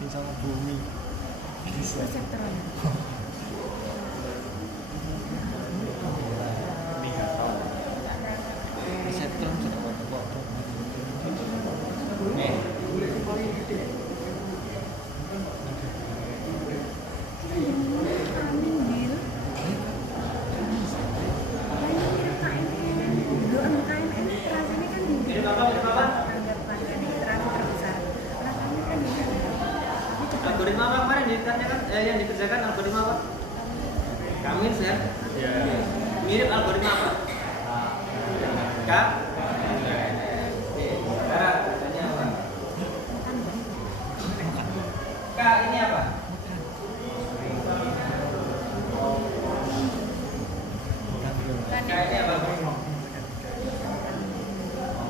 sing sama bumi. Bisa. Reseptoran. Reseptor sudah kok. Amin bil. Algoritma apa kemarin ditanya kan yang dikerjakan algoritma apa? Kamis ya? Iya. Mirip algoritma apa? K. Sekarang tanya apa? K ini apa? K ini apa?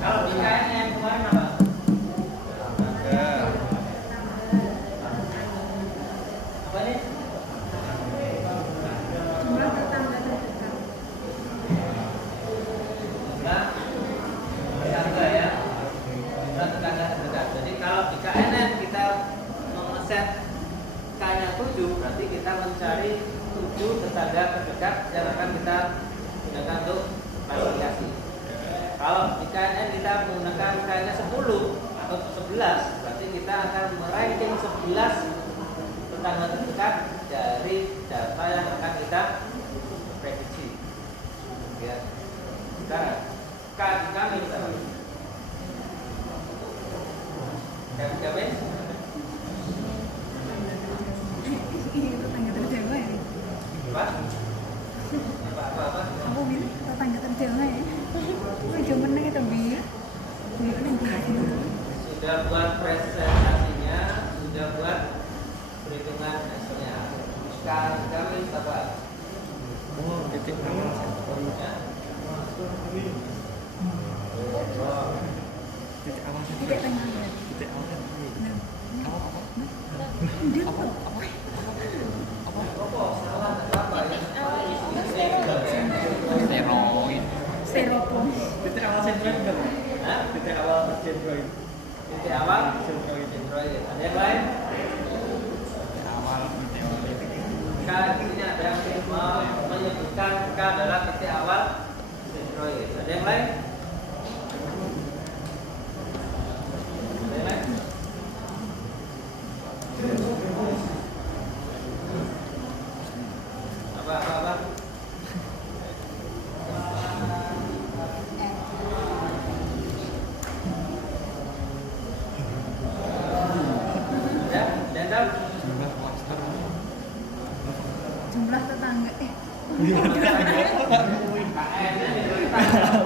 Kalau di KN yang kemarin apa? Apa nih? Jumlah tetangga terdekat. Jumlah tetangga ya. Jumlah tetangga terdekat. Jadi kalau di KNN kita mengeset K-nya 7, berarti kita mencari 7 tetangga terdekat yang akan kita gunakan untuk klasifikasi. Kalau di KNN kita menggunakan K-nya 10 atau 11, berarti kita akan meranking 11 tetangga terdekat dari data yang akan kita prediksi. Ya. Sekarang K di kami berapa? K di kami Ini tetangga terjauh ya. apa? Apa? Aku bilang tetangga terjauh ya. Cuman kita bil. Bil kan yang terakhir. Sudah buat presentasinya, sudah buat perhitungan hasilnya. K di kami berapa? Oh, titik awal. Ya. Titik awal. Tidak tengah ya. Titik awal. Nah, Apa? dia Apa? Apa salah apa ya? Steroid. styrofoam. Titik awal sentroid kan? Hah? Titik awal sentroid. Titik awal Sentroid. Android. Ada yang lain? Titik awal meteorit. K di sini ada yang menyebutkan K adalah titik awal Android. Ada yang lain? Ada yang lain? Apa? Ada? Ada yang tahu? Jumlah cluster. Jumlah tetangga KN nya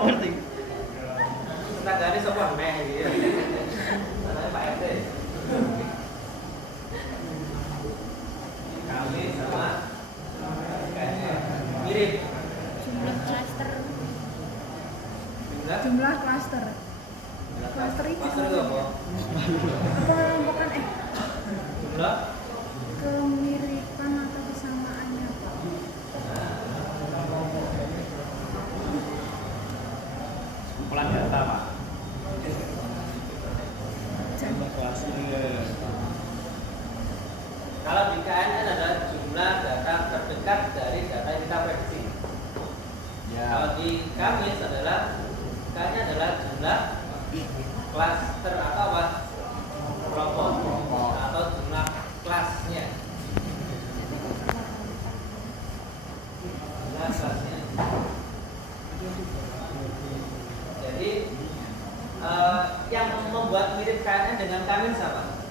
Ngerti. tetanggane sapa meh gitu. Namanya Pak RT. Kami sama KN mirip. jumlah klaster. Jumlah Jumlah klaster. Klaster itu Klaster itu apa? kelompokan Jumlah kemiripan atau kesamaannya apa? kumpulan data, Pak. Jumlah cluster. Kalau di KNN adalah jumlah data terdekat dari data yang kita prediksi. Kalau di Kamis adalah K-nya adalah jumlah klaster atau apa? Kelompok atau jumlah kelasnya. Jumlah kelasnya. Jadi yang membuat mirip KNN dengan Kamis apa?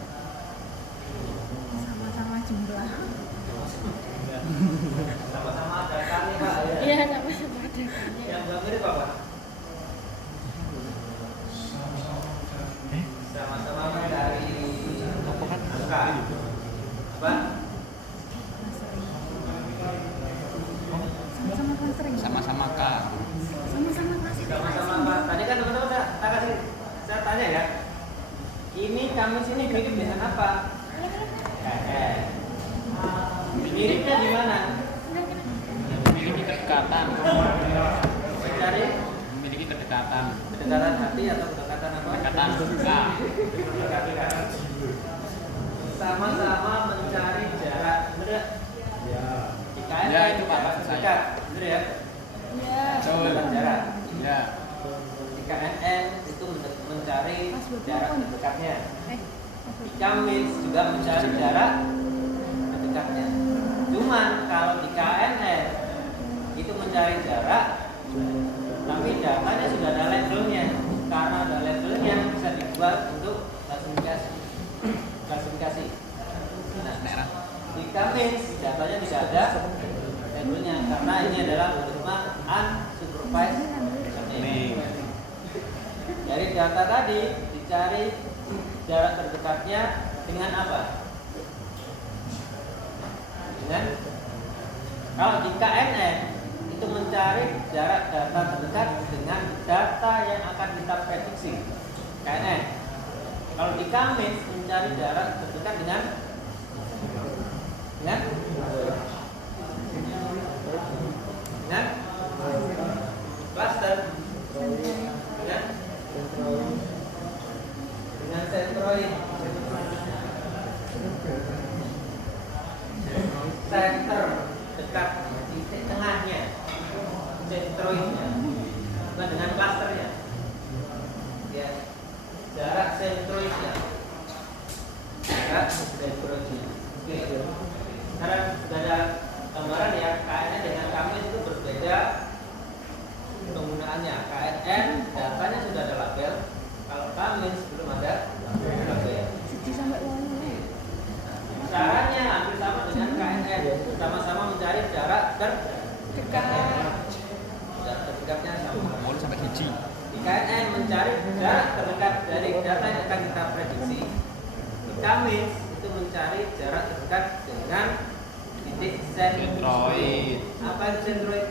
Sama-sama jumlah. Sama-sama ada kami Pak. Iya, sama-sama ada. Yang buat mirip apa? Sama-sama mencari Apa kan? angka. Apa? Sama-sama clustering. Sama-sama K. Sama-sama klasifikasi. Sama-sama apa? Tadi kan teman-teman saya tanya ya. Ini Kamis ini mirip dengan apa? Miripnya di mana? Memiliki kedekatan. Mencari Memiliki kedekatan. kedekatan hati atau kedekatan apa? Kedekatan K. Sama sama-sama mencari jarak, bener? Ya. IKN Ya, itu Pak, jarak maksud saya. terdekat, bener ya? Iya. Bukan jarak. Ya. IKNN itu mencari jarak terdekatnya. Apa? Kamis juga mencari jarak terdekatnya. Cuman kalau di KNN itu mencari jarak, tapi datanya sudah ada labelnya. Karena ada labelnya bisa dibuat untuk klasifikasi. Nah, di Kamis datanya tidak ada labelnya karena ini adalah algoritma unsupervised learning. Dari data tadi dicari jarak terdekatnya dengan apa? Dengan kalau di KNN itu mencari jarak data terdekat dengan data yang akan kita prediksi. KNN. Kalau di Kamis mencari jarak terdekat dengan cluster, dengan sentroid. Center dekat titik tengahnya, sentroidnya, bukan dengan klasternya. Ya, jarak sentroidnya, jarak sentroidnya. Oke, sekarang sudah ada gambaran ya. KNN dengan Kamis itu berbeda penggunaannya. KNN datanya sudah ada label, kalau Kamis belum ada label. Sampai uangnya. Caranya hampir sama dengan KNN, sama-sama mencari jarak terdekat. Jarak terdekatnya sama. Mau sampai hiji. Di KNN mencari jarak terdekat dari data yang akan kita prediksi. Di Kamis itu mencari jarak terdekat dengan titik sentroid. Apa itu sentroid?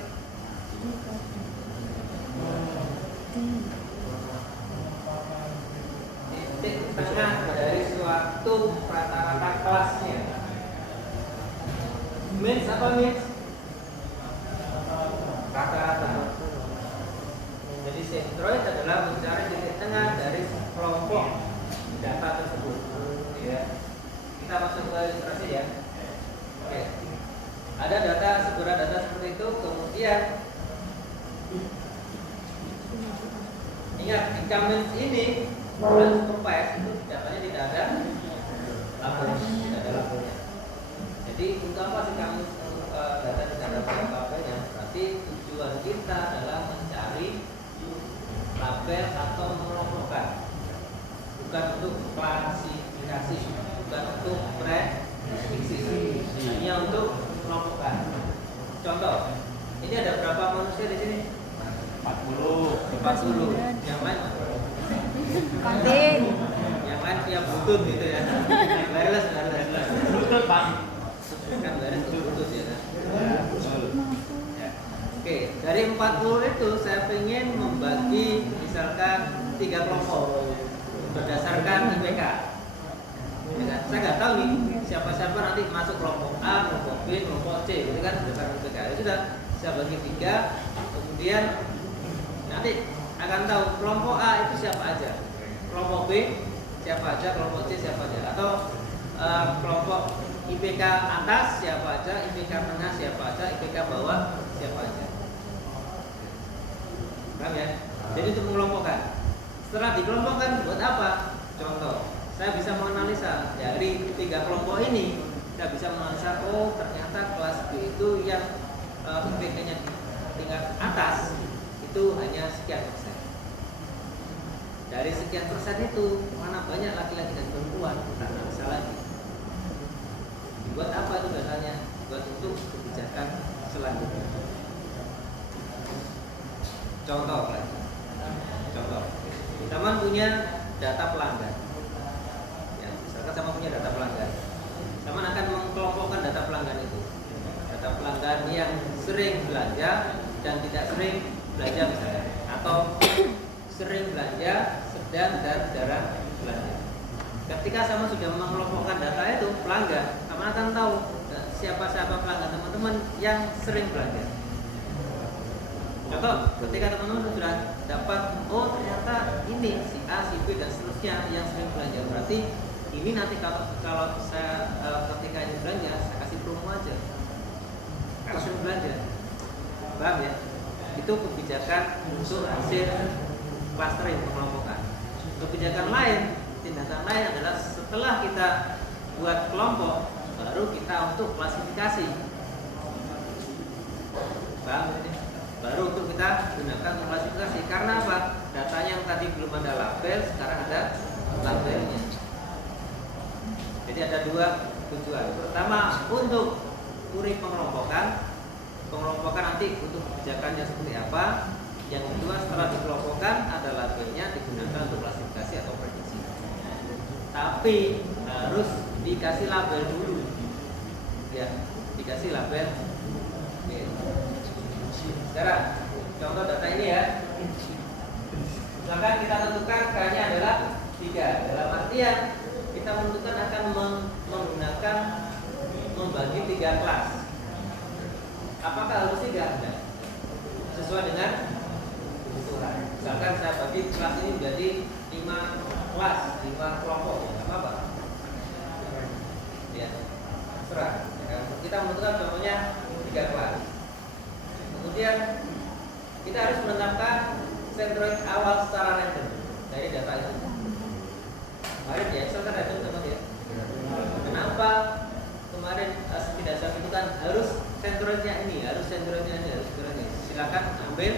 Titik tengah dari suatu rata-rata kelasnya. Means apa means? Rata-rata. Jadi sentroid adalah mencari titik tengah dari kelompok data tersebut. Ya. Kita masuk ke ilustrasi ya. Oke. Ada data, sebuah data seperti itu, kemudian ingat di Kamis ini dan supervise itu datanya tidak ada labelnya, tidak ada labelnya. Jadi untuk apa sih Kamis data tidak ada labelnya? Berarti tujuan kita adalah mencari label atau mengelompokkan, bukan untuk klasifikasi, bukan untuk prediksi, hanya untuk mengelompokkan. Contoh, ini ada berapa manusia di sini? 40. 40. Yang lain? Kambing. Yang lain via bluetooth gitu ya. Wireless. Bluetooth, Pak. Kan wireless ke bluetooth ya kan. Betul. Ya. Oke, dari 40 itu saya ingin membagi misalkan 3 kelompok berdasarkan IPK. Ya kan? Saya nggak tahu nih siapa-siapa nanti masuk kelompok A, kelompok B, kelompok C, gitu kan berdasarkan IPK. Ya sudah, saya bagi 3, kemudian nanti akan tahu kelompok A itu siapa aja, kelompok B siapa aja, kelompok C siapa aja, atau kelompok IPK atas siapa aja, IPK tengah siapa aja, IPK bawah siapa aja. Paham ya? Jadi untuk mengelompokkan. Setelah dikelompokkan buat apa? Contoh, saya bisa menganalisa dari 3 kelompok ini. Saya bisa menganalisa, oh ternyata kelas B itu yang IPK-nya tingkat atas itu hanya sekian persen. Dari sekian persen itu mana banyak laki-laki dan perempuan, kita analisa lagi. Buat apa itu datanya? Buat untuk kebijakan selanjutnya. Contoh lagi. Contoh. Teman punya data pelanggan. Ya, misalkan sama punya data pelanggan. Teman akan mengkelompokkan data pelanggan itu. Data pelanggan yang sering belanja dan tidak sering belanja misalnya, atau sering belanja, sedang dan jarang belanja. Ketika sama sudah mengelompokkan data itu pelanggan, sama akan tahu siapa-siapa pelanggan teman-teman yang sering belanja. Contoh, ketika teman-teman sudah dapat, oh ternyata ini si A, si B dan seterusnya yang sering belanja, berarti Ini nanti kalau saya ketika ini belanja, saya kasih promo aja. Langsung belanja. Paham ya? Itu kebijakan untuk hasil clustering pengelompokan. Kebijakan lain, tindakan lain adalah setelah kita buat kelompok, baru kita untuk klasifikasi. Paham ya? Baru untuk kita gunakan untuk klasifikasi. Karena apa? Datanya yang tadi belum ada label, sekarang ada labelnya. Jadi ada dua tujuan. Pertama untuk uri pengelompokan nanti untuk kebijakannya seperti apa. Yang kedua setelah dikelompokkan ada labelnya digunakan untuk klasifikasi atau prediksi. Tapi harus dikasih label dulu. Ya, dikasih label. Oke. Sekarang contoh data ini ya. Misalkan kita tentukan K-nya adalah 3. Dalam artian kita menentukan akan menggunakan membagi 3 kelas. Apakah harus 3? Enggak. Sesuai dengan kebutuhan. Misalkan saya bagi kelas ini menjadi 5 kelas, 5 kelompok, ya enggak apa-apa. Ya, terserah. Kita menentukan contohnya 3 kelas. Kemudian kita harus menetapkan centroid awal secara random dari data itu. Kemarin di Excel kan random teman ya. Kenapa kemarin tidak saya tentukan harus centroidnya ini, harus centroidnya ini, harus centroidnya ini. Silakan ambil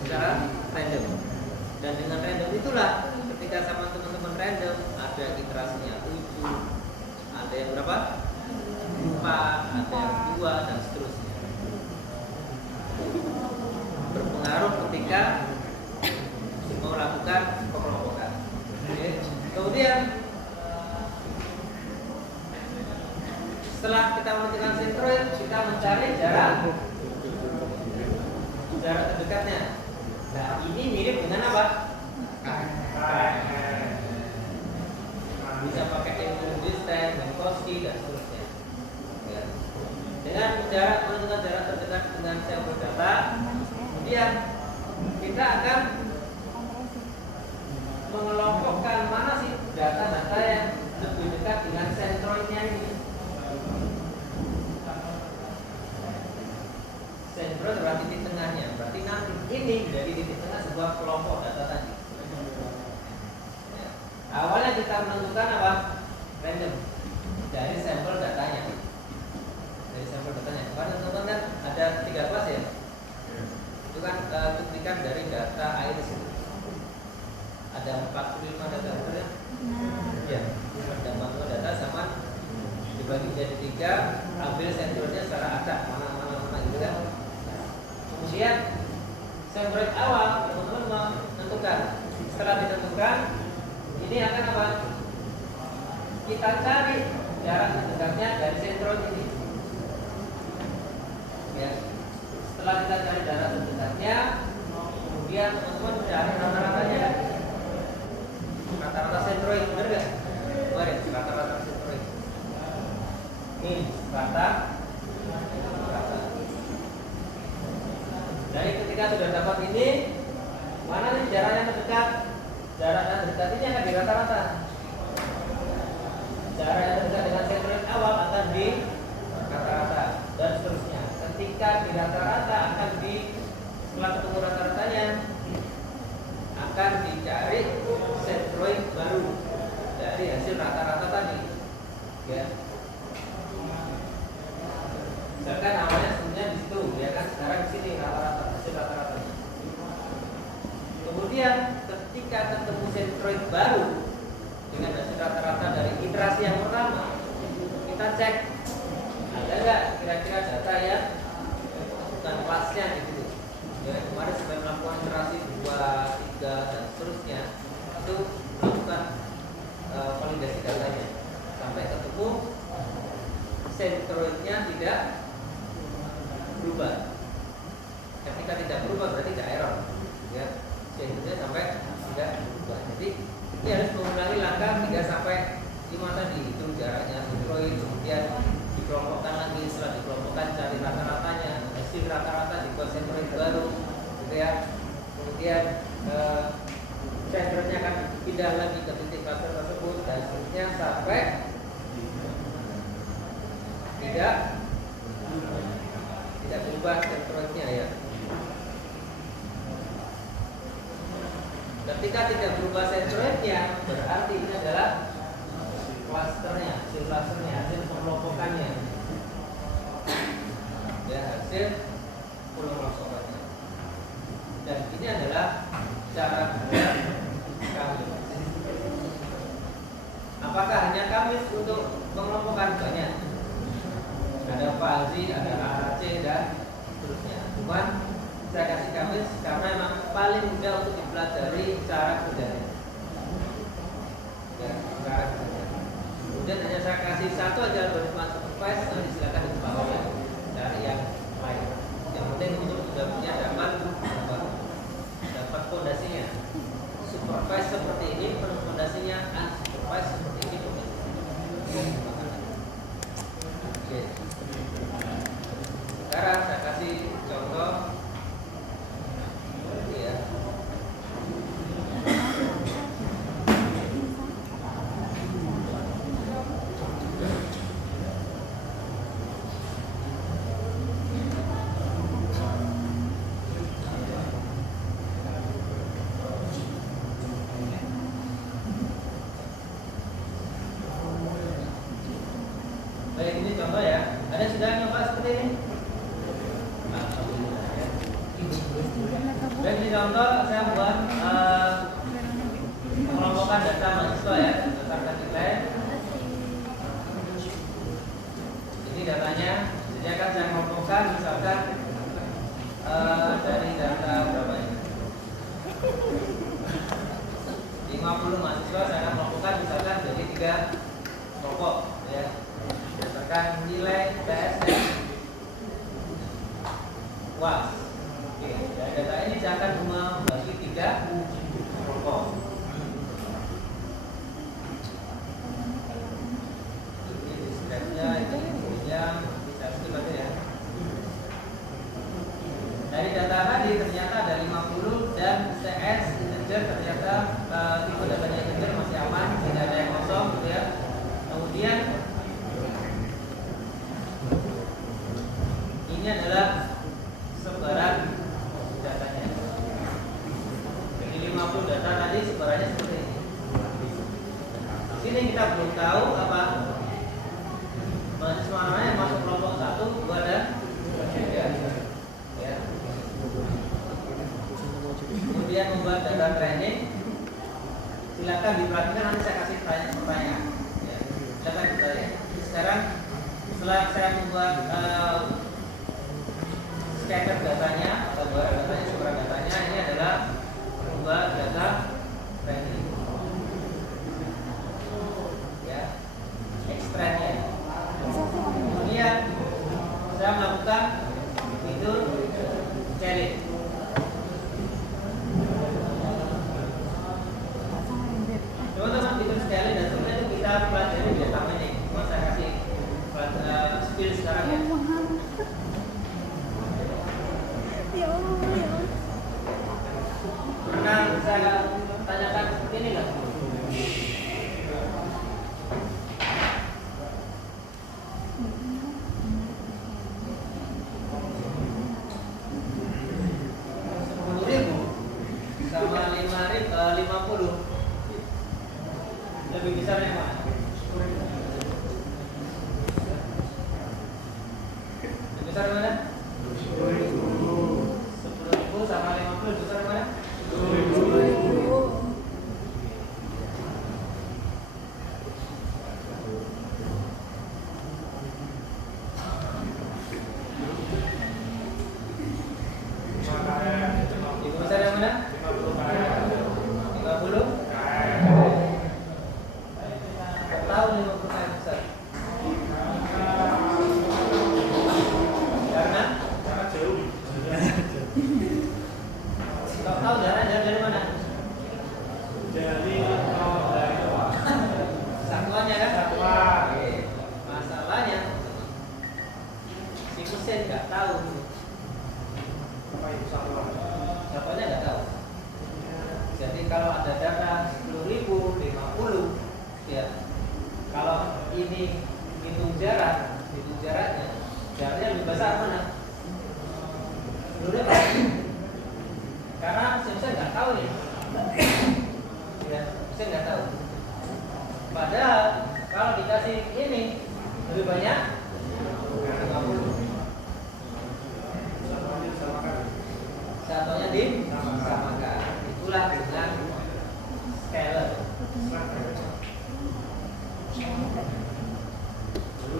secara random. Dan dengan random itulah ketika sama teman-teman random ada iterasinya 7, ada yang berapa? 4, ada yang 2 dan seterusnya. Berpengaruh ketika melakukan pengelompokan. Kemudian setelah kita menentukan centroid, kita mencari jarak terdekatnya. Nah, ini mirip dengan apa? Bisa pakai input distance, Minkowski dan seterusnya. Ya. Dengan menentukan jarak terdekat dengan sampel data, kemudian kita akan mengelompokkan mana sih data-data yang lebih dekat dengan centroidnya ini. Centroid berarti titik tengahnya, berarti nanti ini menjadi titik tengah sebuah kelompok data tadi. Ya. Awalnya kita menentukan apa? Random dari sampel datanya. Dari sampel datanya. Kemarin teman-teman kan ada 3 kelas ya. Itu kan cuplikan dari data iris itu. Ada 45 data betul ya? Ya. Ada 45 data sama dibagi menjadi 3, ambil sentralnya secara acak mana gitu kan. Kemudian centroid awal teman-teman menentukan. Setelah ditentukan, ini akan apa? Kita cari jarak terdekatnya dari centroid ini. Ya. Setelah kita cari jarak terdekatnya, kemudian teman-teman cari rata-ratanya. Rata-rata centroid, benar nggak? Kemarin rata-rata centroid. Ini rata. Jadi ketika sudah dapat ini, mana nih jarak yang terdekat? Jarak yang terdekat ini akan di rata-rata. Jarak yang terdekat dengan centroid awal akan di rata-rata dan seterusnya. Ketika di rata-rata akan di setelah ketemu rata-ratanya akan dicari centroid baru dari hasil rata-rata tadi. Ya. Misalkan awalnya sebenarnya di situ, ya kan? Sekarang di sini rata-rata hasil rata-ratanya. Kemudian ketika ketemu centroid baru dengan hasil rata-rata dari iterasi yang pertama, kita cek ada nggak kira-kira data yang bukan kelasnya gitu. Ya, kemarin sudah melakukan iterasi 2, 3 dan seterusnya, itu melakukan validasi datanya sampai ketemu centroidnya tidak berubah. Ketika tidak berubah berarti tidak error, ya. Centroidnya sampai tidak berubah. Jadi ini harus mengulangi langkah 3 sampai 5 tadi. Itu jaraknya centroid, kemudian dikelompokkan lagi, setelah dikelompokkan cari rata-ratanya, hasil rata-rata dibuat centroid baru, gitu ya. Kemudian centroidnya akan pindah lagi ke titik klaster tersebut dan seterusnya sampai tidak berubah centroidnya ya. Ketika tidak berubah centroidnya berarti ini adalah klasternya, hasil pengelompokannya ya, hasil pengelompokannya. Dan ini adalah cara kerja kamus. Apakah hanya kamus untuk mengelompokkan? Banyak, ada Falzi, ada AC dan seterusnya. Cuman saya kasih kamus karena memang paling mudah untuk dipelajari cara kerjanya ya, cara kerjanya. Kemudian hanya saya kasih satu aja algoritma supervise, nanti silakan dibawa ya, cari yang lain. Yang penting untuk sudah punya dapat fondasinya. Supervise seperti ini, fondasinya unsupervised seperti ini. Oke. Sekarang saya kasih contoh ya. Baik, ini contoh ya. Ada sudah nyoba seperti ini? Alhamdulillah ya. Baik, ini contoh saya buat pengelompokan data mahasiswa ya, berdasarkan nilai. Ini datanya, jadi akan saya kelompokkan misalkan dari data berapa ini? 50 mahasiswa saya akan kelompokkan misalkan jadi 3 kelompok ya, berdasarkan nilai tes dan UAS. Oke, dari data ini saya akan membagi 3 kelompok. Ini diskrepnya, ini yang bisa seperti ya. Dari data tadi ternyata ada 50 dan CS integer ternyata tipe datanya integer masih aman, tidak ada yang kosong gitu ya. Kemudian ini adalah sebaran datanya. Jadi 50 data tadi sebarannya seperti ini. Di sini kita belum tahu apa mahasiswa mana yang masuk kelompok 1, 2 dan 3. Ya. Kemudian membuat data training. Silakan diperhatikan, nanti saya kasih pertanyaan. Ya. Silakan bertanya. Sekarang setelah saya membuat scatter datanya atau buat datanya, sumber datanya, ini adalah membuat data training. Ya. Ekstraknya. Kemudian saya melakukan fitur challenge. Teman-teman, fitur challenge dan sebenarnya itu kita pelajari di data ini. Cuma saya kasih skill sekarang ya. Ya Allah, ya Allah. Pernah saya tanyakan seperti ini nggak? Sama 50 lebih besar yang mana? Lebih besar yang mana? 10.000 sama 50 lebih besar yang mana? 10.000. Lebih besar yang mana? 50? Tahu 50 kali besar. Karena jauh. kalau tahu dari mana? Dari Satuannya kan? Satuan. Oke. Masalahnya si mesin nggak tahu. apa itu satuan? Satuannya nggak tahu. Jadi kalau ada data 10.050, ya, kalau ini hitung jaraknya lebih besar mana? 10.000. Karena saya nggak tahu nih, ya, saya nggak tahu. Padahal kalau dikasih ini lebih banyak 50. Satunya disamakan. Itulah dengan scalar.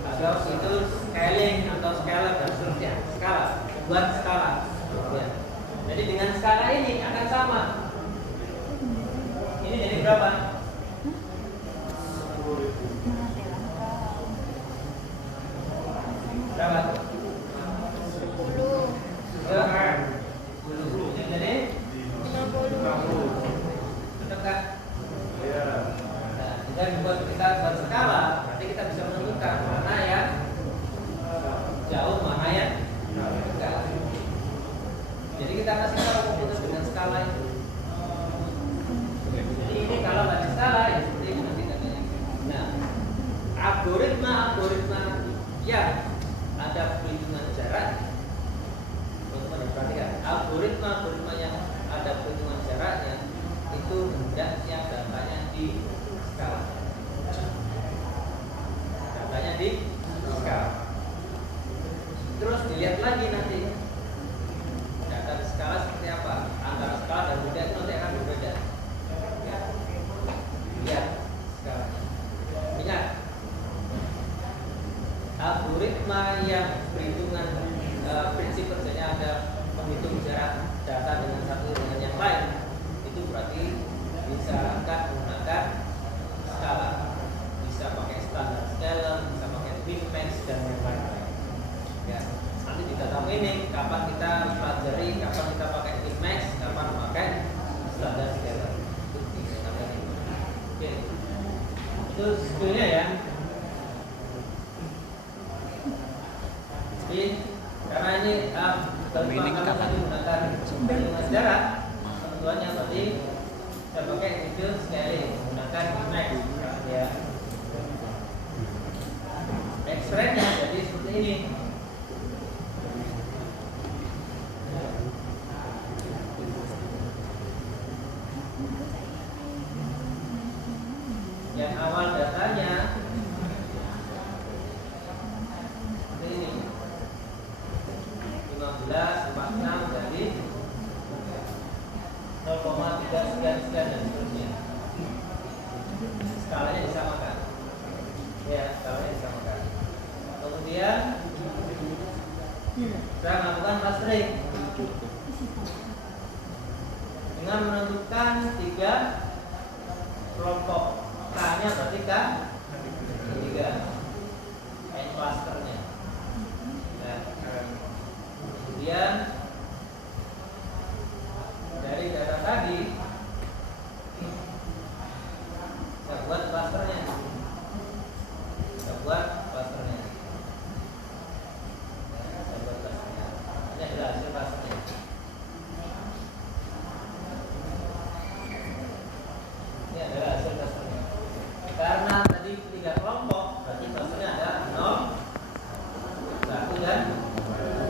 Atau itu scaling atau scalar dan seterusnya. Buat skala. Ya. Jadi dengan skala ini akan sama. Ini jadi berapa? Berapa? 10. Yang jadi 50. betul kan? Iya. Nah, jika kita berskala, berarti kita bisa menentukan mana yang jauh, mana yang dekat. Jadi kita kasih tahu komputer dengan skala itu. Jadi ini kalau nggak di skala ya seperti ini nanti katanya. Nah, algoritma yang ada perhitungan jarak. Teman-teman perhatikan, algoritma yang ada perhitungan jaraknya itu hendaknya datanya di skala. Datanya di skala. Terus dilihat lagi nanti data di skala seperti apa. Antara skala dan beda itu nanti akan berbeda. Ya. Lihat skala. Ingat, algoritma yang perhitungan prinsip kerjanya ada menghitung jarak data dengan satu dengan yang lain, itu berarti bisa akan menggunakan skala, bisa pakai standar scalar, bisa pakai min max dan yang lain-lain. Ya, nanti di data ini kapan kita pelajari, kapan kita pakai min max, kapan pakai standar scalar. Itu di data ini. Oke, itu sebetulnya ya. Jadi karena ini kalau tadi menggunakan perhitungan jarak, ketentuannya berarti kita pakai video scaling menggunakan max, ya. X-ray-nya jadi seperti ini. Yang awal datanya seperti ini. 15, 46 jadi 0,3 sekian dan seterusnya. Skalanya disamakan. Ya, skalanya disamakan. Kemudian saya melakukan clustering dengan menentukan 3 kelompok. K-nya berarti K 3. Kayak clusternya. Nah, kemudian dari data tadi saya buat clusternya. Ini adalah hasil clusternya. Ini adalah hasil clusternya. Karena tadi 3 kelompok, berarti clusternya ada 0, 1 dan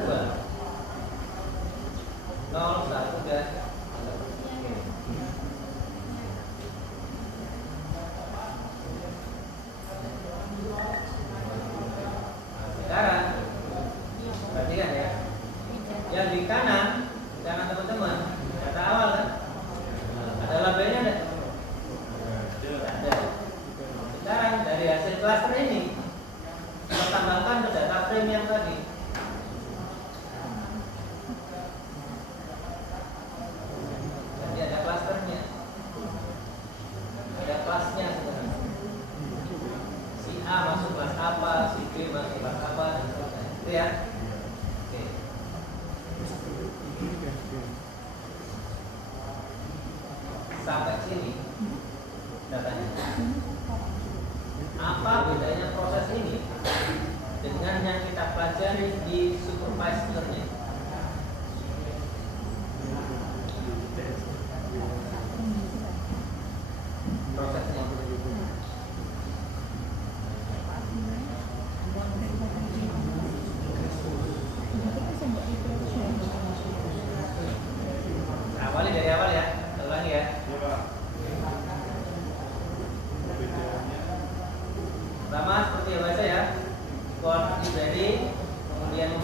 2. 0, 1 dan 2. Sekarang perhatikan ya. Yang di kanan teman-teman, data awal kan? Ada labelnya enggak? Ada. Sekarang dari hasil cluster ini kita tambahkan ke data frame yang tadi. Jadi ada clusternya. Ada kelasnya sebenarnya. Si A masuk kelas apa, si B masuk kelas apa dan sebagainya. Itu ya. Oke. Sampai sini datanya. Apa bedanya proses ini dengan yang kita pelajari di supervisor-nya?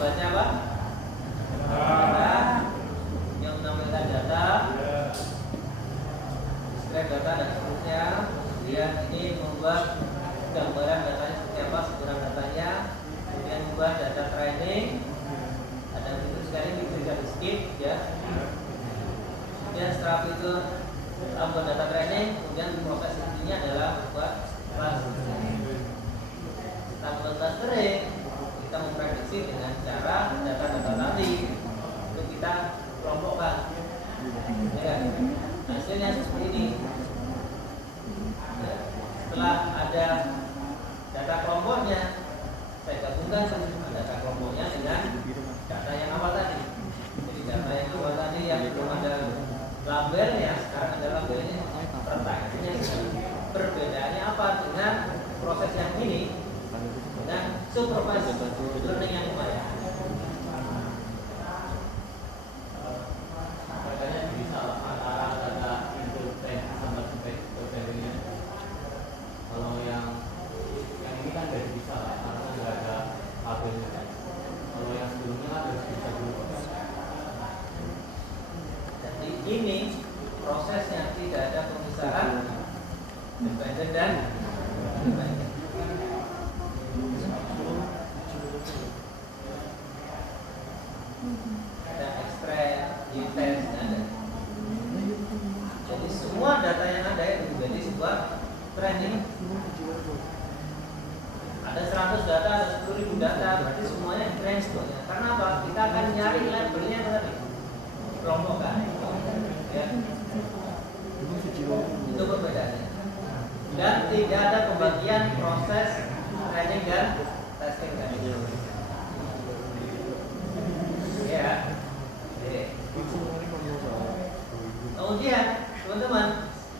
membaca apa? Data, yang menampilkan data, describe data dan seterusnya. Kemudian ini membuat gambaran datanya seperti apa, sekurang datanya. Kemudian membuat data training. Ada fitur sekali itu bisa di skip ya. Kemudian setelah itu membuat data training, kemudian proses intinya adalah membuat clustering. Setelah membuat clustering, kita memprediksi dengan cara data-data tadi itu kita kelompokkan. Ya, hasilnya seperti ini. Ya, setelah ada data kelompoknya, saya gabungkan data kelompoknya dengan data yang awal tadi. Jadi data yang awal tadi yang belum ada labelnya, sekarang ada labelnya. Pertanyaannya perbedaannya apa dengan proses yang ini dengan supervised learning yang kemarin? Makanya bisa antara data input sama supervised. Kalau yang ini kan dari bisa lah, karena nggak ada labelnya kan. Kalau yang sebelumnya kan harus bisa dulu. Jadi ini prosesnya tidak ada pemisahan dependent dan independent. Ada extract, test, ada. Jadi semua data yang ada itu menjadi sebuah training. Ada 100 data, ada 10.000 data, berarti semuanya di train semuanya. Karena apa? Kita akan nyari labelnya tadi, kelompokkan. Ya. Itu perbedaannya. Dan tidak ada pembagian proses training dan testing tadi. Ya. Oke. Kemudian teman-teman,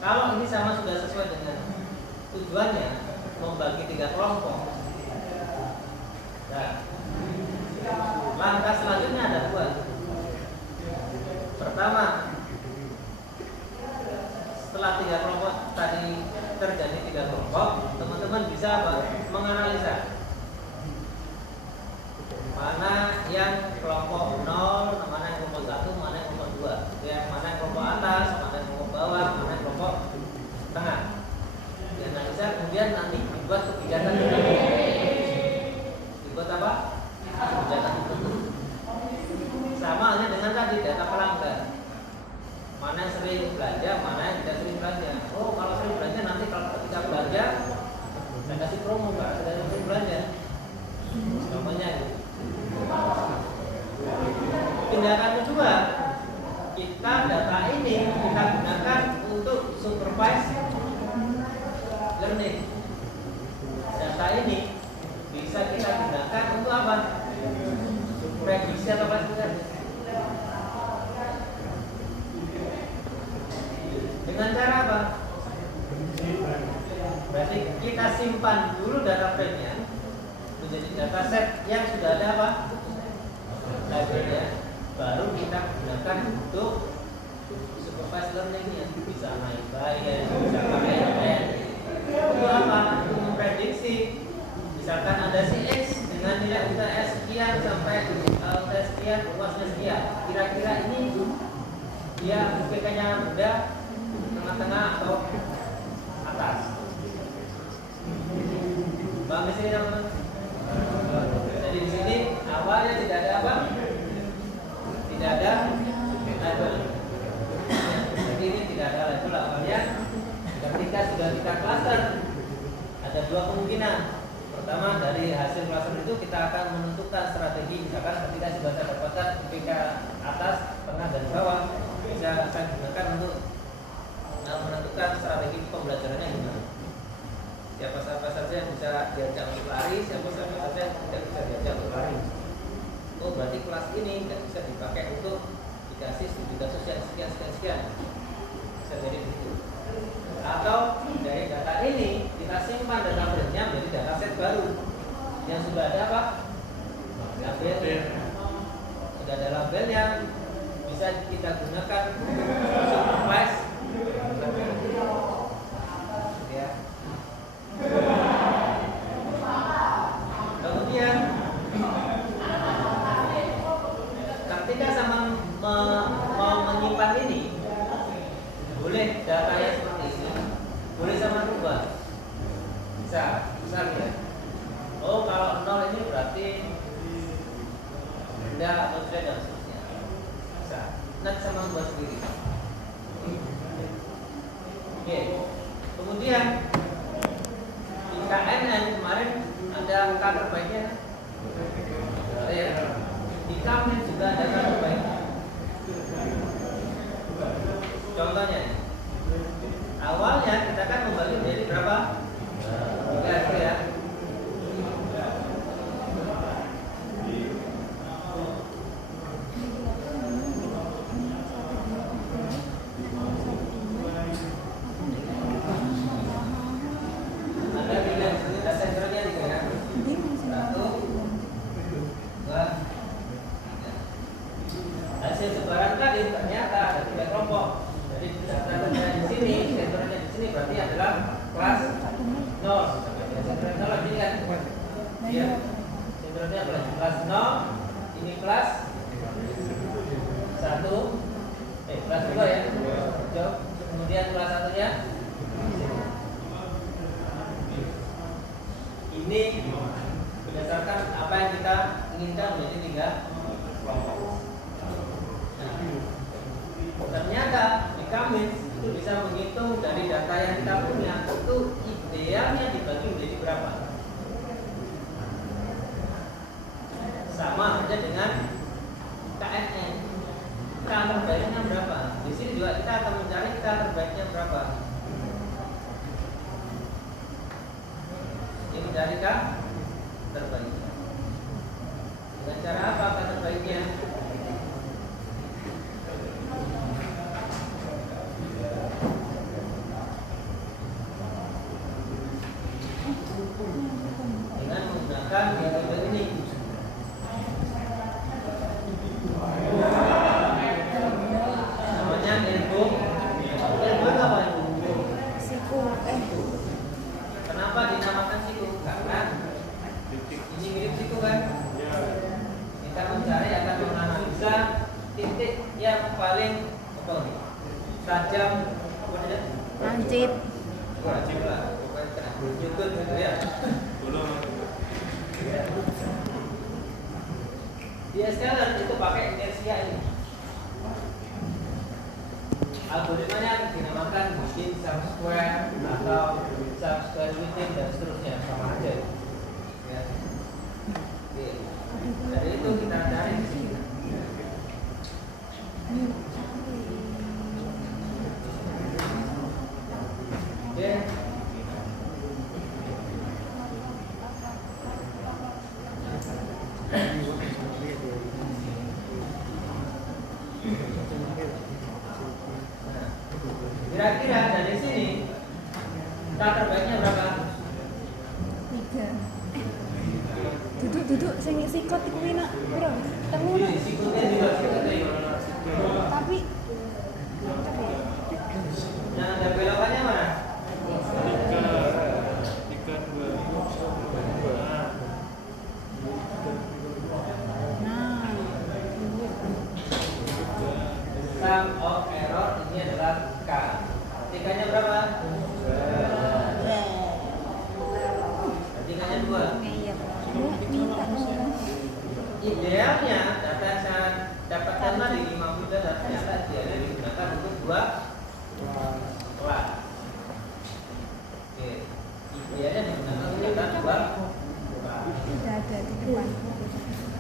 kalau ini sama sudah sesuai dengan tujuannya, membagi 3 kelompok. Nah, langkah selanjutnya ada 2. Pertama, setelah 3 kelompok tadi terjadi 3 kelompok, teman-teman bisa apa? Menganalisa mana yang kelompok 0, mana yang kelompok 1, mana yang kelompok 2, ya, mana yang kelompok atas, mana yang kelompok bawah, mana yang kelompok tengah. Dianalisa, kemudian nanti dibuat kebijakan. Dibuat apa? Kebijakan itu. Sama halnya dengan tadi data pelanggan. Mana yang sering belanja, mana yang tidak sering belanja. Oh, kalau sering belanja nanti kalau ketika belanja saya kasih promo, Pak, saya sering belanja. Namanya itu. Tindakan kedua, kita data ini kita gunakan untuk supervise learning. Data ini bisa kita gunakan untuk apa? Prediksi atau apa sebenarnya? Dengan cara apa? Berarti kita simpan dulu data frame-nya menjadi data set yang sudah ada apa? Labelnya. Baru kita gunakan untuk supervised learning-nya. Bisa naik bayar, bisa pakai LN. Untuk apa? Untuk memprediksi. Misalkan ada si X dengan nilai UTS sekian sampai tes sekian, UASnya sekian. Kira-kira ini dia UPK-nya rendah, tengah-tengah atau atas. Paham di sini teman-teman? Jadi di sini awalnya tidak ada apa? Tidak ada label. Jadi ini tidak ada label awalnya. Ketika sudah kita cluster, ada 2 kemungkinan. Pertama, dari hasil cluster itu kita akan menentukan strategi. Misalkan ketika sudah saya dapatkan UPK atas, tengah dan bawah, bisa saya gunakan untuk menentukan strategi pembelajarannya gimana. Siapa saja yang bisa diajak untuk lari, siapa saja yang tidak bisa diajak untuk lari. Oh, berarti kelas ini tidak bisa dipakai untuk dikasih studi kasus yang sekian. Bisa jadi begitu. Atau dari data ini kita simpan data frame-nya menjadi data set baru yang sudah ada apa? Labelnya. Sudah ada labelnya, bisa kita gunakan supervise. Ya. Kemudian Kemudian di KNN kemarin ada angka terbaiknya. Ada ya. Di KAMIN juga ada angka terbaiknya. Contohnya, awalnya kita kan membagi menjadi berapa? 3 itu ya. Ada 3 di sini, ada senternya di sini kan? 1, 2, 3. Hasil sebaran tadi ternyata ada 3 kelompok. Jadi senternya di sini, senternya di sini berarti adalah kelas 0. Senternya 0 ini kan? Iya. Senternya kelas 0. Ini kelas 1. Kelas 2 ya. Jauh. Kemudian kelas 1-nya ini berdasarkan apa yang kita inginkan menjadi 3 kelompok. Ternyata di KAMIN itu bisa menghitung dari data yang kita punya itu idealnya dibagi menjadi berapa. Sama aja dengan KNN. K terbaiknya berapa? Di sini juga kita akan mencari K terbaiknya berapa. Ini mencari K terbaiknya. Dengan cara apa K terbaiknya? Dengan menggunakan metode ini. Namanya ilmu apa? Siku Kenapa dinamakan siku? Karena ini mirip siku kan? Kita mencari akan menganalisa titik yang paling tajam, lancip. wajib lah, pokoknya kena nyutut gitu ya. Di scalar itu pakai inersia ini. Algoritmanya dinamakan within subsquare atau subsquare within dan seterusnya, sama aja. Ya. Oke. Dari itu kita cari di sini. Oke. Kira-kira dari sini K terbaiknya berapa? 3. Duduk sing sikot iku enak. Piro? Telu. Ini sikutnya juga sikutnya. Tapi Yang ada belokannya mana? 3, 2. nah. Sum of error ini adalah K. Tingkatnya berapa? Tingkatnya 2. Iya. Minta Idealnya data yang saya dapatkan tadi 50 data ternyata idealnya digunakan untuk 2 kelas. Oke. Idealnya digunakan untuk data 2 kelas. Sudah ada di depan.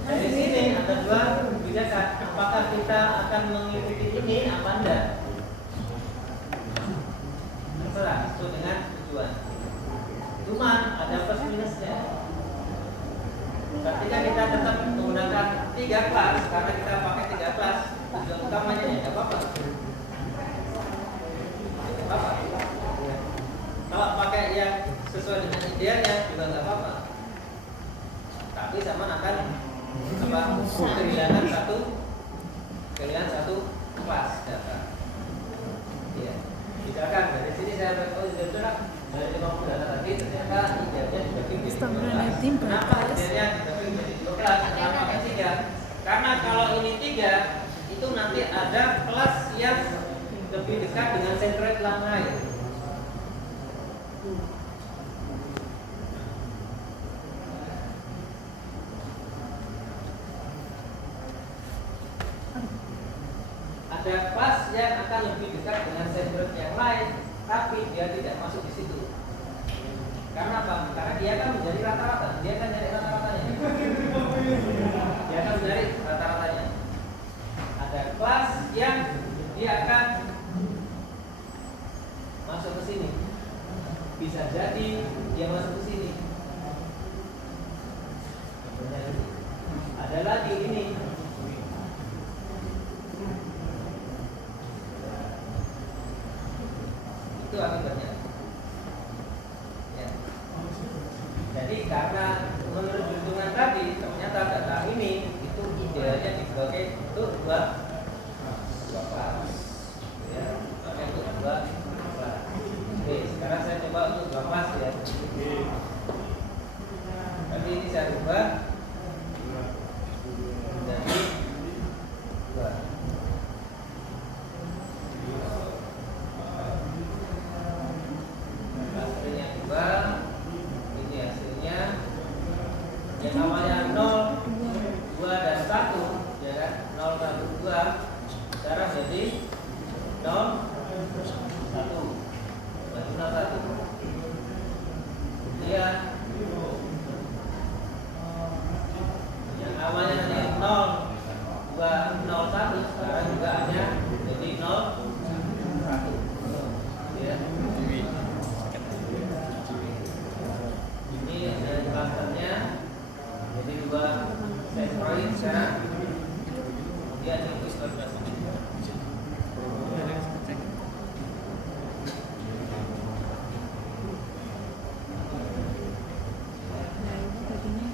Dari sini ada 2 kebijakan. Apakah kita akan mengikuti ini apa enggak? Terserah, sesuai dengan tujuan. Cuman ada plus minusnya. Ketika kita tetap menggunakan 3 kelas, karena kita pakai 3 kelas, tujuan utamanya ya nggak apa-apa. Nggak apa-apa. Kalau pakai yang sesuai dengan idealnya juga nggak apa-apa. Tapi sama akan kehilangan satu kelas data. Iya. Misalkan dari sini saya berkata dari 50 data tadi ternyata idealnya dibagi menjadi 12. Kenapa idealnya dibagi menjadi 12? Kenapa pakai 3? Karena kalau ini 3 itu nanti ada kelas yang lebih dekat dengan centroid yang lain. Ada kelas yang akan lebih dekat dengan centroid yang lain, tapi dia tidak masuk di situ. dia akan menjadi rata-rata. Dia akan cari rata-ratanya. Dia akan mencari rata-ratanya. Ada kelas yang dia akan masuk ke sini. Bisa jadi dia masuk ke sini. Ada lagi ini. Itu akibatnya. Ya. Jadi karena menurut hitungan tadi ternyata data ini itu idealnya dibagi untuk dua kelas. Ya, pakai untuk dua kelas. Oke, sekarang saya coba untuk dua kelas ya. Tapi ini saya ubah jadi dua. Hasilnya dua. Ini hasilnya yang namanya 0, 2 dan 1 ya kan? 0, 1, 2 sekarang jadi 0, 1 berarti 0, 1 kemudian yang awalnya tadi 0, 2, 0, 1 sekarang juga hanya jadi 0, 1 ya. Ini dari clusternya jadi dua set point sekarang kemudian itu seperti Nah, itu jadinya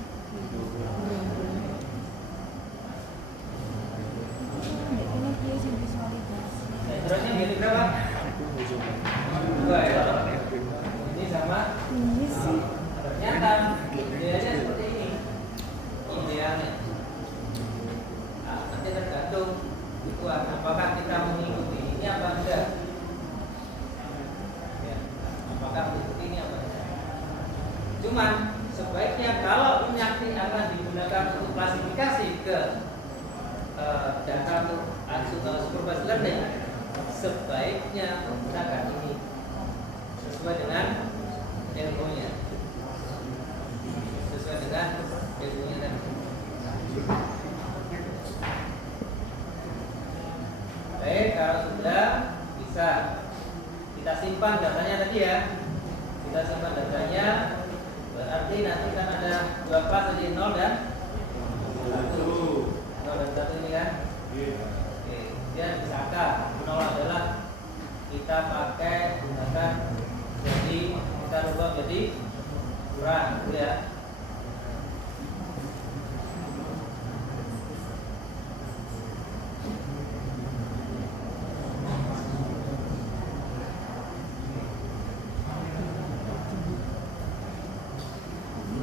ini dia yang visualisasi. terusnya jadi berapa? 2 ya. Ini sama. Ini sih Ternyata idealnya seperti ini. Idealnya. Nah, nanti tergantung itu apakah kita mengikuti ini apa enggak. Ya, apakah mengikuti ini apa enggak. Cuman sebaiknya kalau ini nanti akan digunakan untuk klasifikasi ke data untuk supervised learning, sebaiknya menggunakan ini sesuai dengan ilmunya. Sesuai dengan ilmunya tadi. Baik, kalau sudah bisa kita simpan datanya tadi ya. Kita simpan datanya. Berarti nanti kan ada dua kelas tadi 0 dan 1. 0 dan 1 ini kan. Oke, kemudian misalkan 0 adalah kita pakai gunakan jadi kita rubah jadi kurang gitu ya.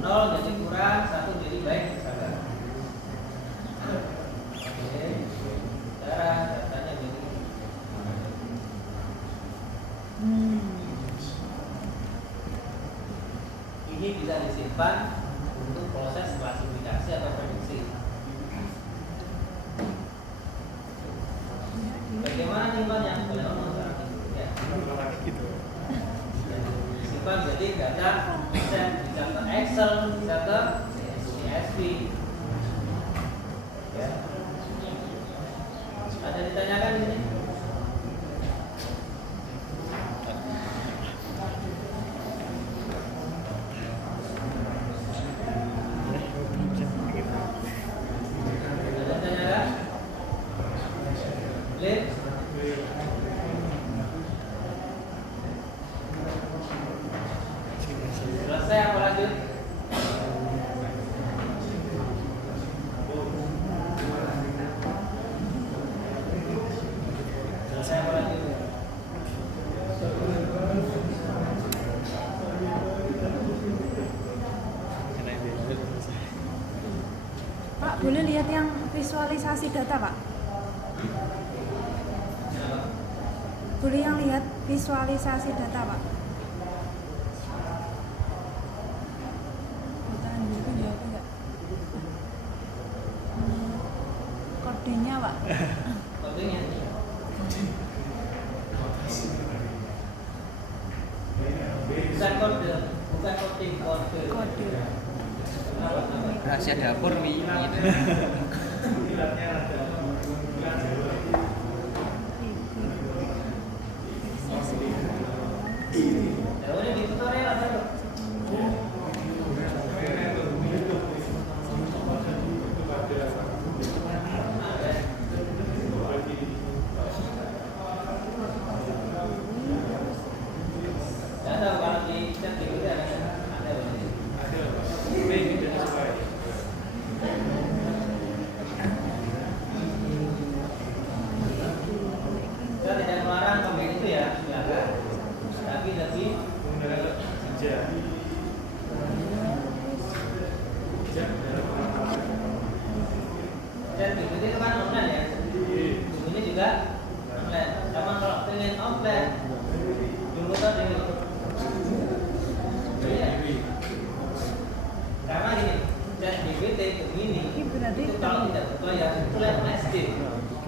Nol jadi kurang, 1 jadi baik misalkan. Oke, sekarang datanya jadi ini bisa disimpan untuk proses klasifikasi atau prediksi. Bagaimana nyimpannya? Boleh ngomong sekarang ya. Simpan jadi data bisa ke Excel, bisa ke CSV. Ya. Ada ditanyakan di sini? Ada ditanyakan? Boleh? Selesai apa lanjut? Selesai apa lanjut? Pak, boleh lihat yang visualisasi data, Pak? Boleh yang lihat visualisasi data, Pak? Tahan dulu, jawab enggak? Kodenya, Pak? Kodenya. Bukan kode coding kode. Kode. Rahasia dapur wi. Ilatnya ada ilat Jawa. Ya udah di tutorial ada loh. Ya tahu kalau di chat gitu ada ini. Saya tidak melarang pakai itu ya, silakan. Tapi lebih chat gitu itu kan online ya. Ini juga online. Sama kalau pengen offline, dulu tadi. Iya. Karena gini, chat GPT begini, itu kalau tidak berbayar itu level SD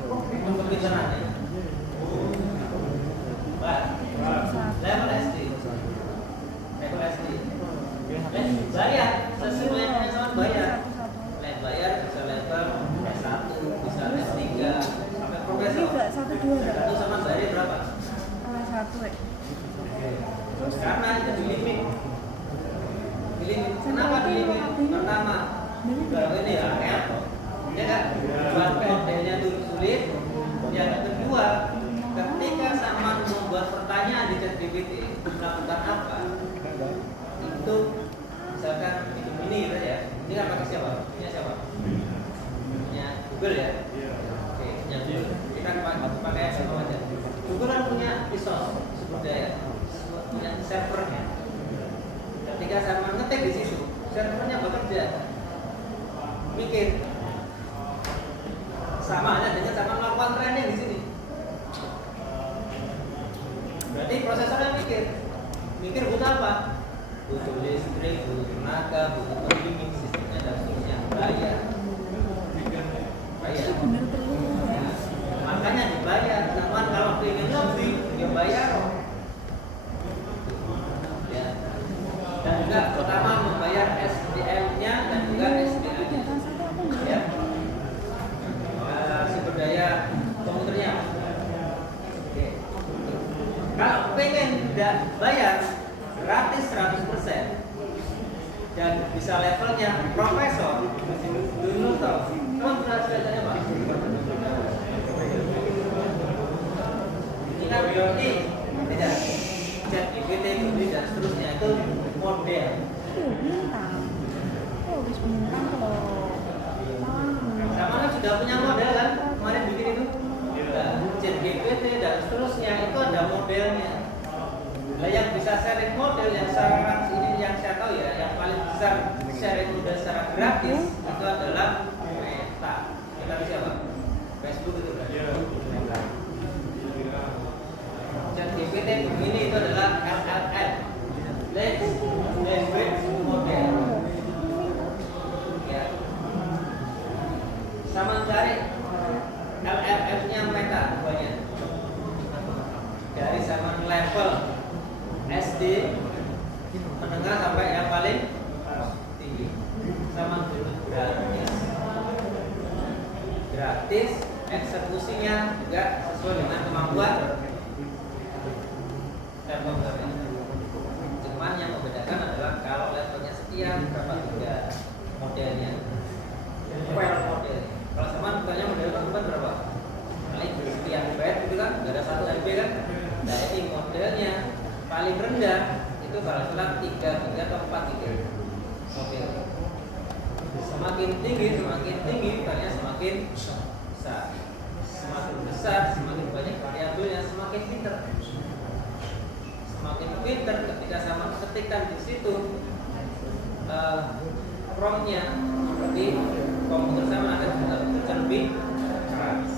kompetitornya. Pak, level SD, level SD. Bayar sesuai dengan sama bayar. Bayar bisa level S1, bisa S3, sampai profesor. Enggak, 1 2 enggak. Itu sama bayar berapa? 1 ya. Karena itu di limit. Kenapa di limit? Pertama, kalau ini ya kan? Buat kontennya dulu sulit. Yang kedua, ketika sama membuat pertanyaan di ChatGPT melakukan apa? Itu misalkan ini gitu ya. Ini kan pakai siapa? Punya siapa? Punya Google ya. Oke, punya Google. Kita pakai apa aja? Google kan punya resource sumber daya, punya servernya. Ketika sama ngetik di situ, servernya bekerja, mikir, sama aja dengan sama melakukan training di sini. Berarti prosesornya mikir butuh apa? Butuh listrik, butuh tenaga, butuh pendingin, sistemnya dan seterusnya, bayar. Bener perlu ya. Makanya dibayar. Namun kalau pengen lebih, ya bayar. Ya. Dan juga pertama membayar SDM-nya dan juga SDA-nya. Ya. Sumber daya komputernya. Oke. Kalau pengen tidak bayar, gratis 100% dan bisa levelnya profesor. Dulu tau. Kamu pernah belajarnya Pak? Ini kan berarti tidak ChatGPT, Google dan seterusnya itu model. Bintang. Oh, habis bintang kalau Sama kan sudah punya model kan? Kemarin bikin itu. Nah, ChatGPT dan seterusnya itu ada modelnya. Nah, yang bisa sharing model yang sekarang ini yang saya tahu ya, yang paling besar sharing model secara gratis itu adalah Meta. Meta itu siapa? Facebook itu kan? ChatGPT begini itu adalah LLM, Language Model. Ya. Sama cari LLM-nya Meta banyak. Dari zaman level SD menengah sampai yang paling tinggi. Sama dulu gratis, eksekusinya juga sesuai dengan kemampuan level berapa. Cuman yang membedakan adalah kalau levelnya sekian berapa juga modelnya, file model. Kalau sama bukannya model keempat berapa? Paling sekian byte gitu kan, nggak ada 1 MB kan? Nah ini modelnya paling rendah itu kalau salah 3 atau 4 gitu. Oke. Semakin tinggi banyak semakin besar. Semakin besar, semakin banyak variabelnya, semakin pinter. Semakin pinter ketika sama ketikkan di situ promptnya, berarti komputer sama akan bekerja lebih keras.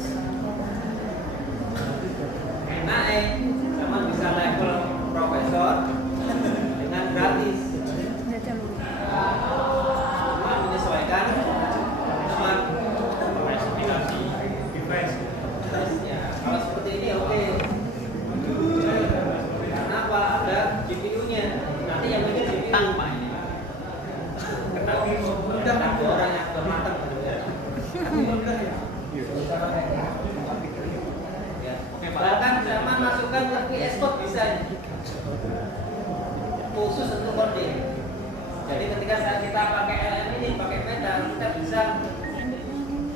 Enak sama bisa level profesor dengan gratis. Cuma menyesuaikan sama Spesifikasi device. ya. Kalau seperti ini oke. Kenapa ada GPU-nya? Nanti yang mikir GPU. Jadi ketika saat kita pakai LM ini, pakai peta, kita bisa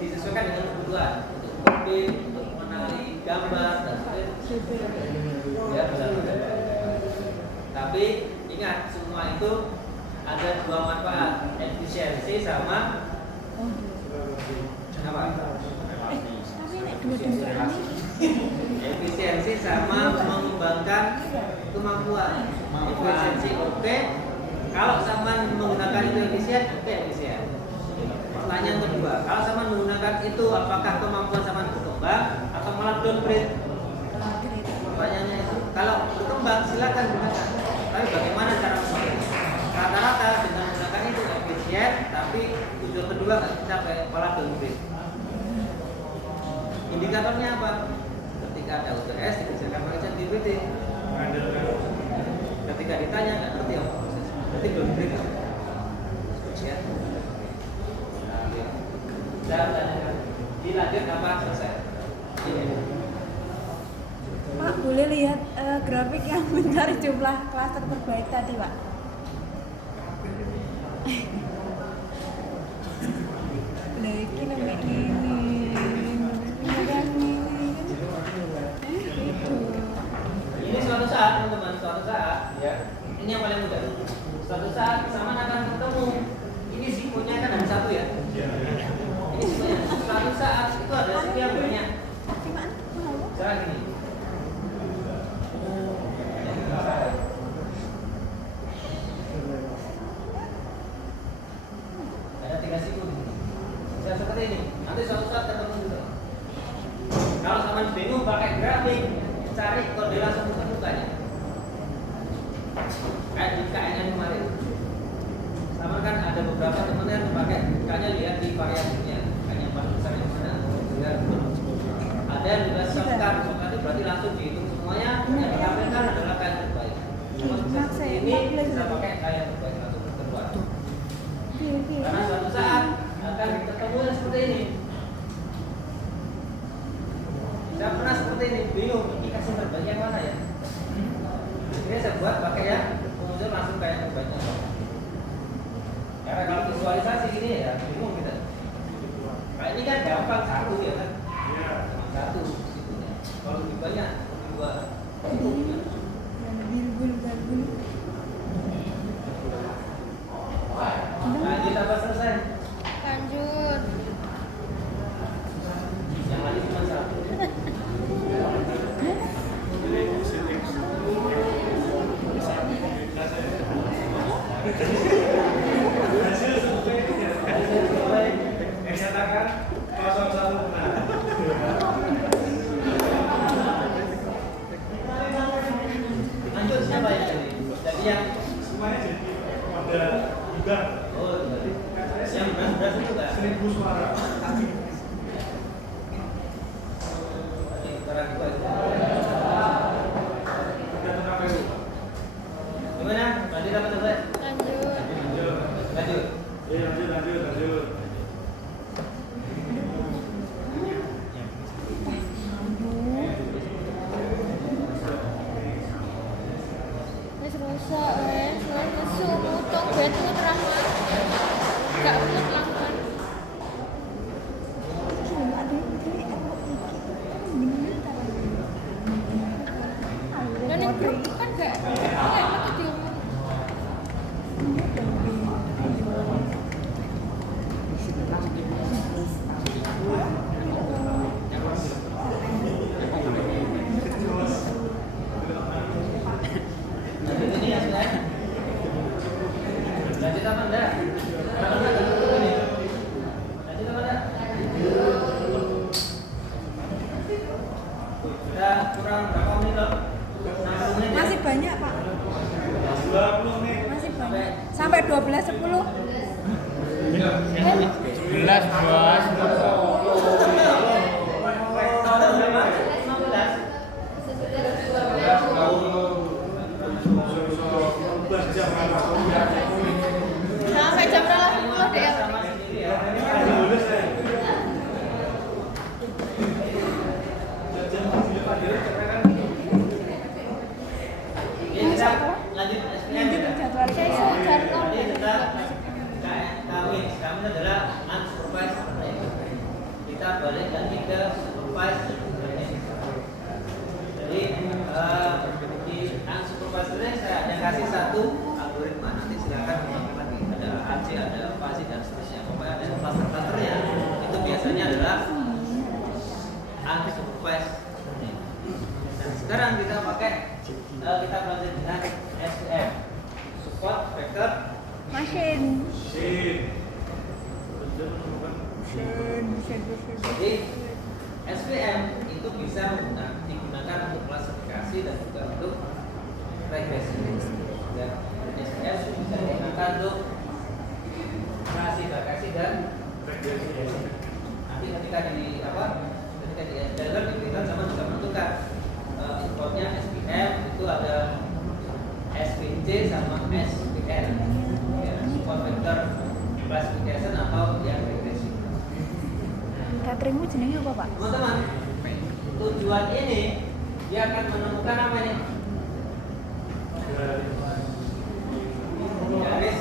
disesuaikan dengan kebutuhan untuk kode, untuk mengenali gambar dan sebagainya. Ya, benar. Tapi ingat, semua itu ada dua manfaat, efisiensi sama apa? Tapi nek dua-duanya Efisiensi sama mengembangkan kemampuan. Efisiensi oke. Kalau sama menggunakan itu efisien, oke efisien. Pertanyaan kedua, kalau sama menggunakan itu apakah kemampuan sama berkembang atau malah downgrade? Pertanyaannya itu. Kalau berkembang silakan gunakan. Tapi bagaimana cara menggunakan? Rata-rata dengan menggunakan itu efisien, tapi tujuan kedua nggak dicapai, malah downgrade. Indikatornya apa? Ketika ada UTS dikerjakan pakai ChatGPT. Ketika ditanya nggak ngerti apa proses, berarti belum grade. Ya. Saya tanyakan, dilanjut apa selesai? Ini. Pak, boleh lihat grafik yang mencari jumlah klaster terbaik tadi, Pak? Nah, ini namanya ini. Ini suatu saat teman-teman, suatu saat ya. Ini yang paling mudah. Suatu saat sama akan ketemu. Ini zikonya kan ada satu ya. Ini zikonya. Suatu saat itu ada ziko yang banyak. Sekarang gini. Ada 3 ziko di sini. Saya seperti ini. Nanti suatu saat ketemu juga. Kalau sama bingung pakai grafik, cari kode langsung buka-bukanya. Kayak di KNN kemarin. Sama kan ada beberapa teman yang pakai, kayaknya lihat di variabelnya, kayaknya yang paling besar yang mana. Ada yang juga shortcut itu berarti langsung dihitung semuanya. Yang ditampilkan adalah kayak terbaik. Cuma bisa seperti ini bisa pakai kayak terbaik langsung keluar. Karena suatu saat akan ketemu yang seperti ini. Saya pernah seperti ini, bingung ini kasih terbaik yang mana ya. Akhirnya saya buat pakai yang muncul langsung kayak terbaiknya. Karena kalau visualisasi ini ya bingung kita. Kayak ini kan gampang satu ya kan. Satu situnya. Kalau lebih banyak dua. Nah, kita apa selesai? Lanjut. Yang lain cuma satu. Eksatakan 01 benar. Lanjut siapa yang jadi? Jadi yang Semuanya jadi model juga. oh berarti yang beras itu enggak 1000 suara. Ini terang juga itu. Udah tengah PU. Gimana? Lanjut apa selesai? Lanjut. Lanjut. Lanjut. Wis rusak wis nesu mutung betu terang. Gak urut langsung. Dan yang grup kan gak metu diomong. Lanjut ini ya sudah. Lanjut apa enggak? Apa enggak tutup ini? Lanjut apa enggak? Sudah kurang berapa menit loh? 60 menit ya? Masih banyak, Pak. 20 nih. Masih banyak. Sampai 12.10. 11 bos. Tahun berapa? 15. Sampai jam 12 deh. Sama sendiri ya. Ini kita lanjut SPM ya. Jadwal Saya sudah Jadi kita unsupervised learning. Kita balik lagi ke supervised learning. Jadi di unsupervised learning saya hanya kasih satu algoritma. Nanti silakan kembangkan lagi. Ada AC, ada fasi dan seterusnya. Pokoknya ada cluster-clusternya. Itu biasanya adalah unsupervised learning. Nah, sekarang kita belajar dengan SVM, support vector Machine. Jadi SVM itu bisa digunakan untuk klasifikasi dan juga untuk regresi. Dan SVM bisa digunakan untuk klasifikasi dan regresi. Nanti ketika di dalam diberikan sama juga menentukan inputnya SVM itu ada SVC sama SVN. Ya, support vector classification atau yang regresi. Cateringmu jenenge apa, Pak? Teman-teman, tujuan ini dia akan menemukan apa ini? Garis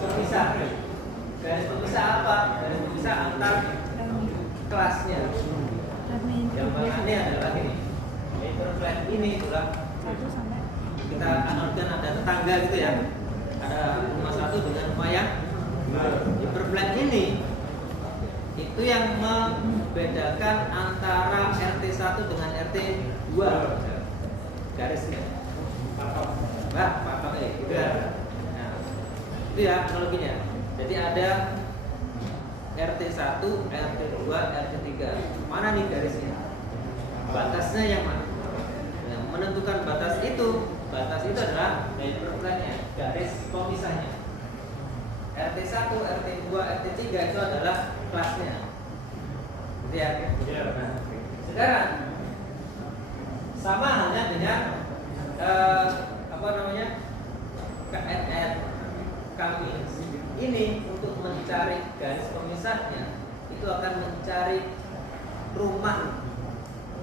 pemisah. Garis pemisah apa? Garis pemisah antar kelasnya. Yang mana ini adalah ini. Interpret ini itulah 1 sampai kita analogikan ada tetangga gitu ya. Ada rumah satu dengan rumah yang interpret ini itu yang membedakan antara RT1 dengan RT2 garisnya. Patok gitu ya. Nah, itu ya analoginya. Jadi ada RT1, RT2, RT3. Mana nih garisnya? Batasnya yang mana? Nah, menentukan batas itu adalah hyperplane-nya, garis pemisahnya. RT1, RT2, RT3 itu adalah kelasnya. Gitu ya. Nah, sekarang sama halnya dengan KNN kami ini untuk mencari garis pemisahnya itu akan mencari rumah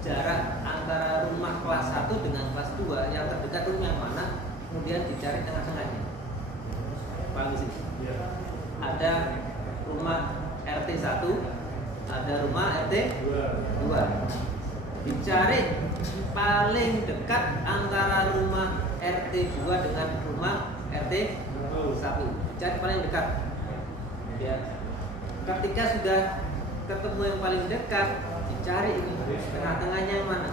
jarak antara rumah kelas 1 dengan kelas 2 yang terdekat itu yang mana, kemudian dicari tengah-tengahnya. Paham sih? Ada rumah RT1, ada rumah RT2. Dicari paling dekat antara rumah RT2 dengan rumah RT1. Dicari paling dekat. Ya. Ketika sudah ketemu yang paling dekat, dicari ini tengah-tengahnya yang mana?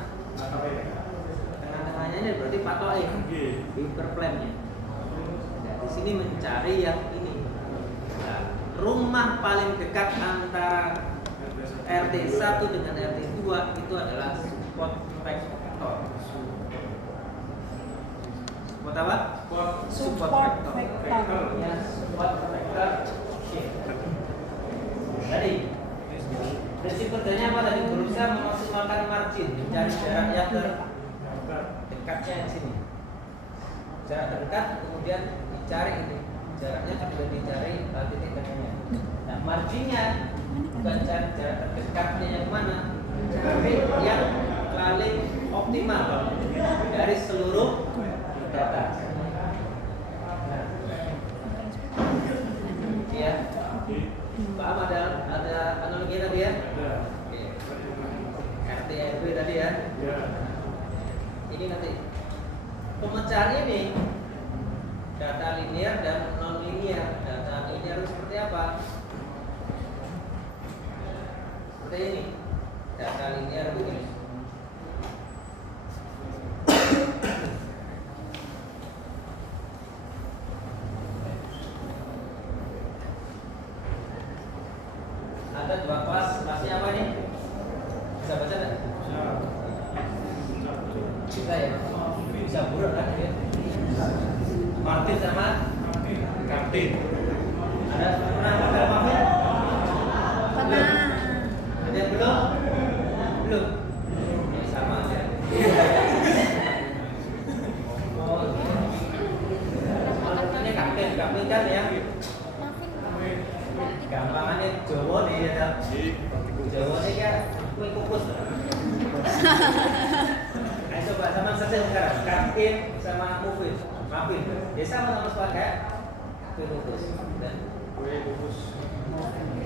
Tengah-tengahnya ini berarti patokin hyperplane-nya. Nah, di sini mencari yang ini. Nah, rumah paling dekat antara RT1 dengan RT2 itu adalah support vector. Support apa? Support vector. Ya, support vector. Tadi prinsip kerjanya apa tadi? Berusaha memaksimalkan margin, mencari jarak yang terdekatnya di sini. Jarak terdekat kemudian dicari ini. Jaraknya kemudian dicari titik tengahnya. Nah, marginnya bukan cari jarak terdekatnya yang mana, cari yang paling optimal dari seluruh data. Nah, ya, paham ada analogi tadi ya? Oke. RT RW tadi ya? Ini nanti pemecahan ini data linear dan non linear. Data linear seperti apa? Seperti ini. Data linear begini. Ada dua kelas, kelasnya apa nih? Bisa baca nggak? Bisa ya? Bisa buruk kan ya? Martin sama Kapten. Ada pernah pakai Martin? Pernah. Ada yang belum? Belum? Ya, sama aja. Oh, ini Kapten kan ya? Gampangannya Jawa nih ya, Jawa nih ya, kue kukus. Nah, coba sama saja sekarang, Kapten sama Muffin, dia sama-sama pakai kue kukus. Dan Kue bungkus.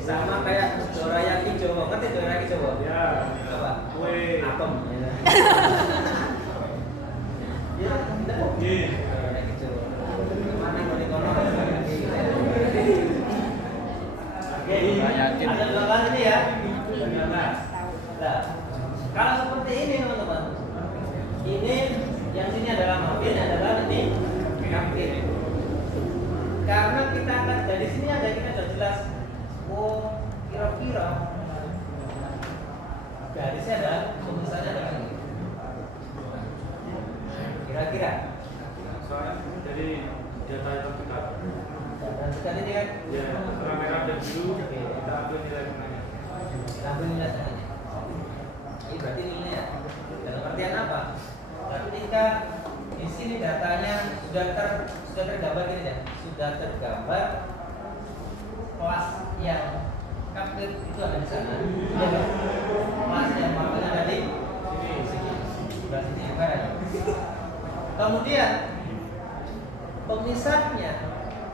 Sama kayak dorayaki Jawa, ngerti dorayaki Jawa? Ya. Apa? Kue. Apem. Ya, tidak. Iya. Dorayaki Jawa. Mana yang di kono? Oke, ada dua kali ini ya. Nah, kalau seperti ini teman-teman, ini yang sini adalah mafin, adalah ini kafir. Karena kita akan dari sini ada kita sudah jelas. Oh, kira-kira garisnya ada, tulisannya ada ini. Kira-kira. Soalnya dari data yang terdekat. Dan sekarang ini kan Ya, terang merah dan biru. Kita ambil nilai tengahnya. kita ambil nilai tengahnya. Ini berarti nilainya. Dalam artian apa? Ketika di sini datanya sudah tergambar gini ya, sudah tergambar kelas yang kafir itu ada di sana. Kelas yang mafil ada di sini. Berarti ini juga ada. Kemudian pemisahnya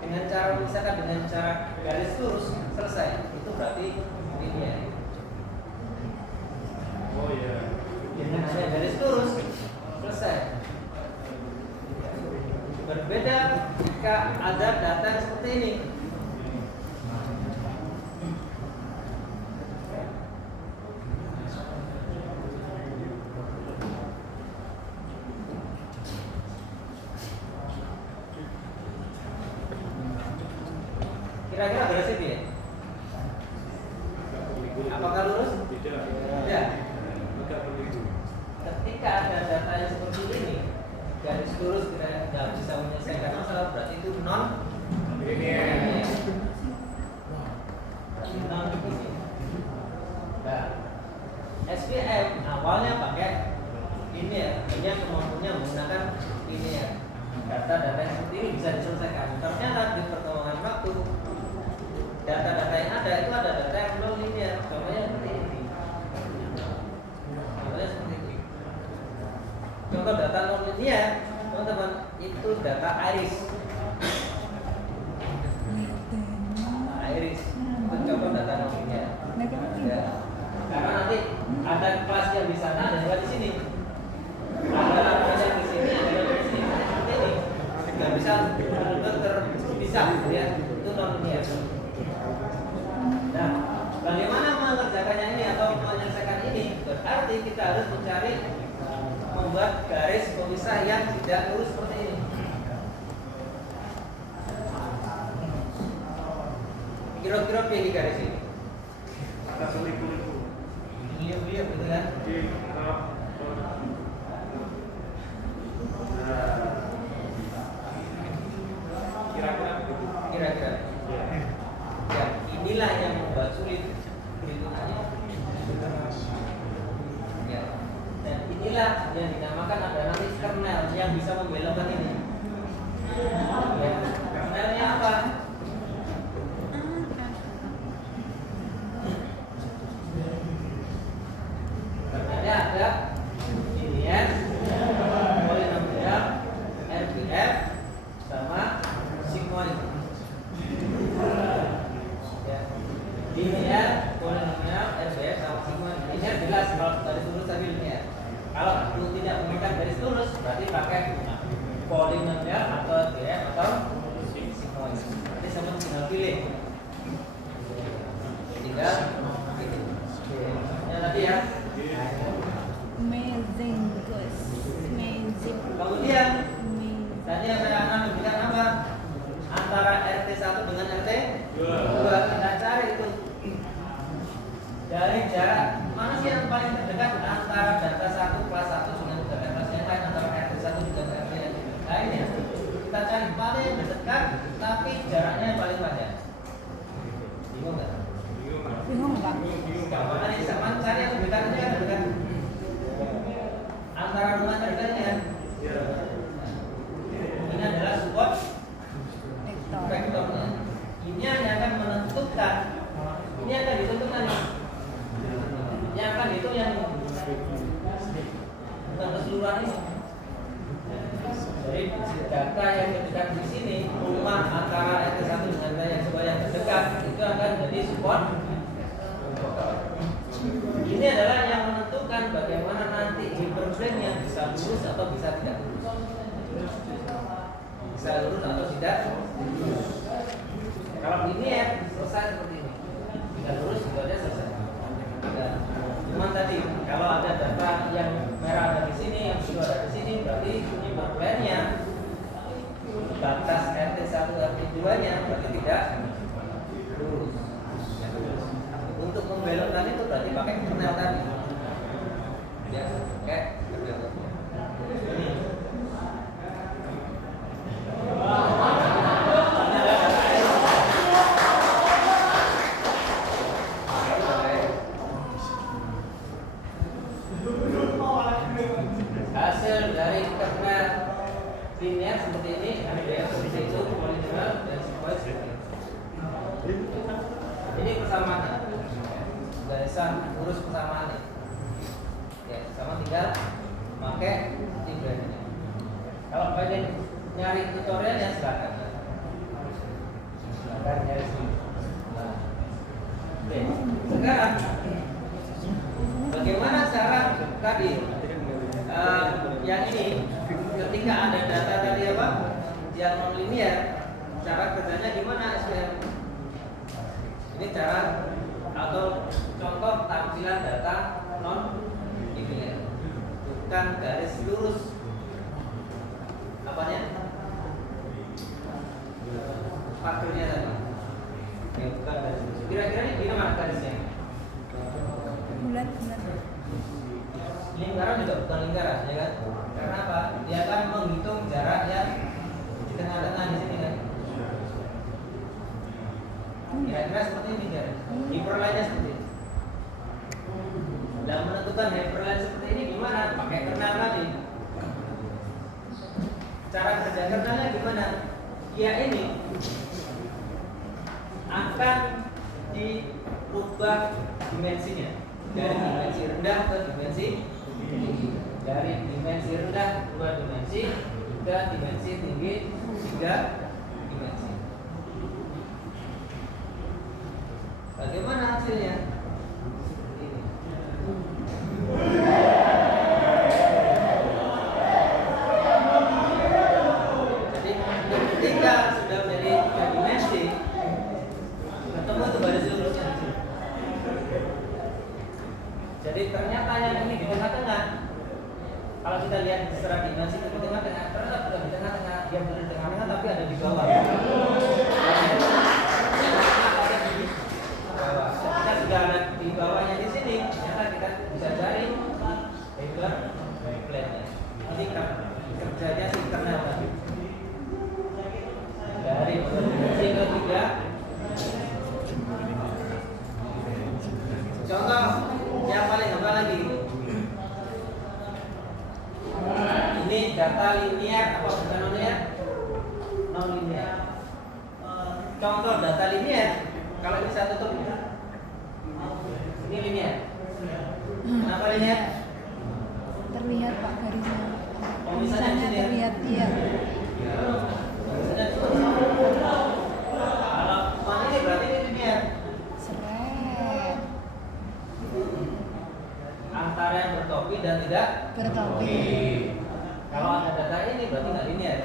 dengan cara memisahkan dengan cara garis lurus selesai. Itu berarti ini ya. Oh iya. Dengan hanya garis lurus selesai. Berbeda jika ada data yang seperti ini. Kira-kira garis ini ya? Apakah lurus? Tidak. Tidak. Tidak begitu. Ketika ada data yang seperti ini, garis lurus kita tidak bisa menyelesaikan masalah, berarti itu non linear. Berarti non linear. Nah, SPM awalnya pakai linear, hanya kemampuannya menggunakan linear. Data-data yang seperti ini bisa diselesaikan. Ternyata di perkembangan waktu, data-data yang ada itu ada data yang non linear. Contohnya seperti ini. Contohnya seperti ini. Contoh data non linear, teman-teman, itu data iris. Iris itu contoh data non linear. Ya. Karena nanti ada kelas yang di sana dan juga di sini. Ada kelas yang di sini, ada yang di sini. Seperti ini. Nggak bisa benar-benar terpisah, ya. Itu non linear. Nah, bagaimana mengerjakannya ini atau menyelesaikan ini? Berarti kita harus mencari membuat garis pemisah yang tidak lurus seperti ini. Kira-kira pilih garis ini. Kita selipu-lipu. Liuk-liuk gitu kan? Di tengah. Nah. Kira-kira begitu. Kira-kira. Ya. Ya, inilah yang membuat sulit perhitungannya. Ya. Dan inilah yang dinamakan ada nanti kernel yang bisa membelokkan ini. Ya. Kernelnya apa? Kernelnya ada linear, polinomial, RBF, sama sigmoid. Ya. Linear, polinomial, RBF, sama sigmoid. Linear jelas kalau garis lurus tadi linear. Kalau itu tidak menggunakan garis lurus, berarti pakai polinomial atau RBF atau sigmoid. Nanti sama tinggal pilih. Tinggal pilih. Ya tadi ya. Amazing, guys. Amazing. Kemudian Amazing. tadi yang saya akan berikan apa? Antara RT1 dengan RT2 kita cari itu dari jarak mana sih yang paling terdekat antara data 1 kelas 1 dengan data kelas yang lain antara RT1 dengan RT yang lainnya. Kita cari paling dekat tapi jaraknya yang paling panjang. Bingung nggak? Bingung nggak? Gampang aja sama cari yang terdekat aja kan terdekat. Antara rumah terdekatnya kan. Ini adalah support vektornya. Ini hanya akan menentukan. Ini akan ditentukan. Ini akan dihitung yang bukan keseluruhan ini. Jadi data yang terdekat di sini rumah antara RT1 dengan data yang sebelah yang terdekat support. Ini adalah yang menentukan bagaimana nanti hyperplane yang bisa lurus atau bisa tidak lurus. Bisa lurus atau tidak lurus. Kalau ini ya selesai seperti ini. Tidak lurus itu aja selesai. Dan cuman tadi kalau ada data yang merah ada di sini, yang biru ada di sini, berarti hyperplane-nya batas RT1 RT2 nya berarti tidak lurus. Untuk membelokkan itu berarti pakai kernel tadi. Ya, oke. Ini. Hasil dari kernel linear seperti ini, ada yang seperti itu, polinomial dan seperti itu. Ini persamaan. Garisan urus persamaan. Ya, sama tinggal pakai timbangannya. Kalau pengen nyari tutorialnya silakan. Silakan nyari sini. Nah. Oke. Sekarang bagaimana cara tadi yang ini ketika ada data tadi apa yang non linear, cara kerjanya gimana SPM? Ini cara atau contoh tampilan data non linear, bukan garis lurus. Apanya? Faktornya tadi. Ya, bukan garis lurus. Kira-kira ini gimana garisnya? Bulat. Lingkaran juga bukan lingkaran, ya kan? Karena apa? Dia akan menghitung jarak yang di tengah-tengah di sini kan. Kira-kira seperti ini kan? Hyperline-nya seperti ini. Dan menentukan hyperline seperti ini gimana? Pakai kernel tadi. Cara kerja kernelnya gimana? Dia ini akan dirubah dimensinya dari dimensi rendah ke dimensi tinggi, dari dimensi rendah 2 dimensi ke dimensi tinggi 3 dimensi. Bagaimana hasilnya? Ini. Jadi ketika sudah menjadi 3 dimensi, ketemu tuh garis lurusnya. Jadi ternyata yang ini di tengah-tengah. Kalau kita lihat secara dimensi itu di tengah-tengah, ternyata bukan di tengah-tengah, dia bukan di tengah-tengah tapi ada di bawah. Kita sudah ada di bawahnya di sini, ternyata kita bisa cari hyperplane-nya. Ini kerjanya si kernel tadi. Dari dimensi ketiga. Contoh yang paling gampang lagi. Ini data linear apa bukan non linear? Non linear. Contoh data linear. Kalau ini saya tutup ini. Ini linear. Kenapa linear? Terlihat Pak garisnya. Oh, misalnya di sini ya? Terlihat iya. Misalnya tutup. Kalau mana ini berarti ini linear. Seret. Antara yang bertopi dan tidak Bertopi. Kalau ada data ini berarti nggak linear.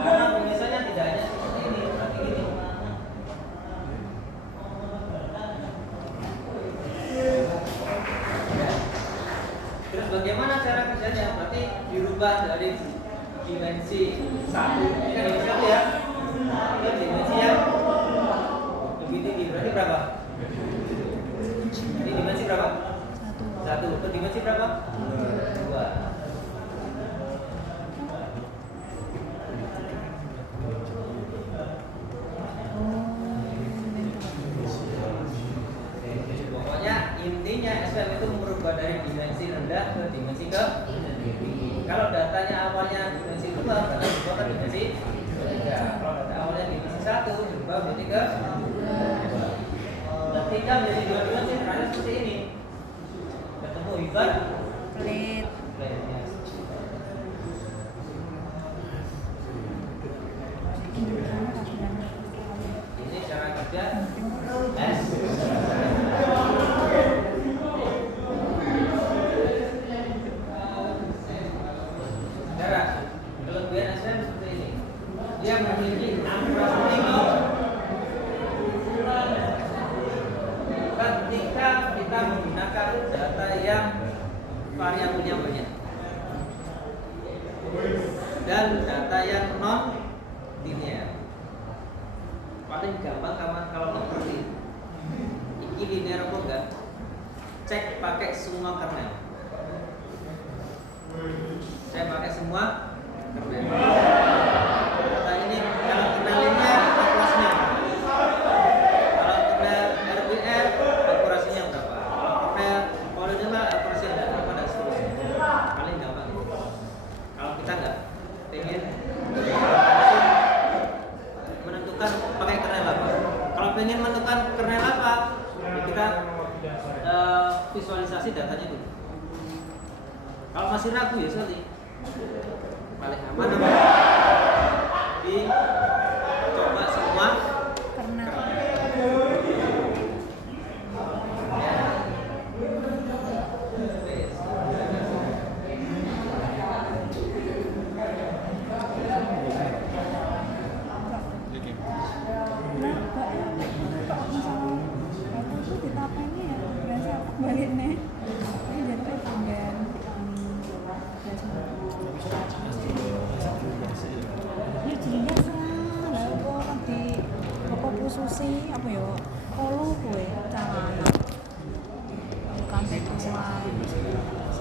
Karena misalnya tidak hanya seperti ini, berarti ini. Ya. Terus bagaimana cara kerjanya? Berarti dirubah dari dimensi 1, ini kan dimensi 1 ya, ke dimensi yang lebih tinggi. Berarti berapa? Ini dimensi berapa? 1. Ke dimensi berapa? 2. Pokoknya intinya SPM itu merubah dari dimensi rendah ke dimensi ke tinggi. Kalau datanya awalnya dimensi 2, berarti berubah ke dimensi 3. Kalau data awalnya dimensi 1, berubah menjadi ke 2. Ketika menjadi 2 dimensi, terakhir seperti ini. Ketemu hyperplane. Ini cara variabelnya banyak dan data yang non linear. Paling gampang kalau ngerti ini linear apa enggak, cek pakai semua kernel. Saya pakai semua kernel. Data ini kalau kernel linear akurasinya berapa? Kalau kernel RBR akurasinya berapa? Kalau kernel polinomial akurasinya berapa dan seterusnya. Paling gampang itu. Kalau kita nggak pengen menentukan pakai kernel apa. Kalau pengen menentukan kernel apa, ya kita visualisasi datanya dulu. Kalau masih ragu ya sorry, paling aman apa? Dicoba semua Karena nah, kok misalnya aku tuh ditapainya ya berasa aku balik nih. Ini jadi pertanyaan ya jelas lah, lah kok di susi apa ya? Kolu kue cara. Bukan petualang.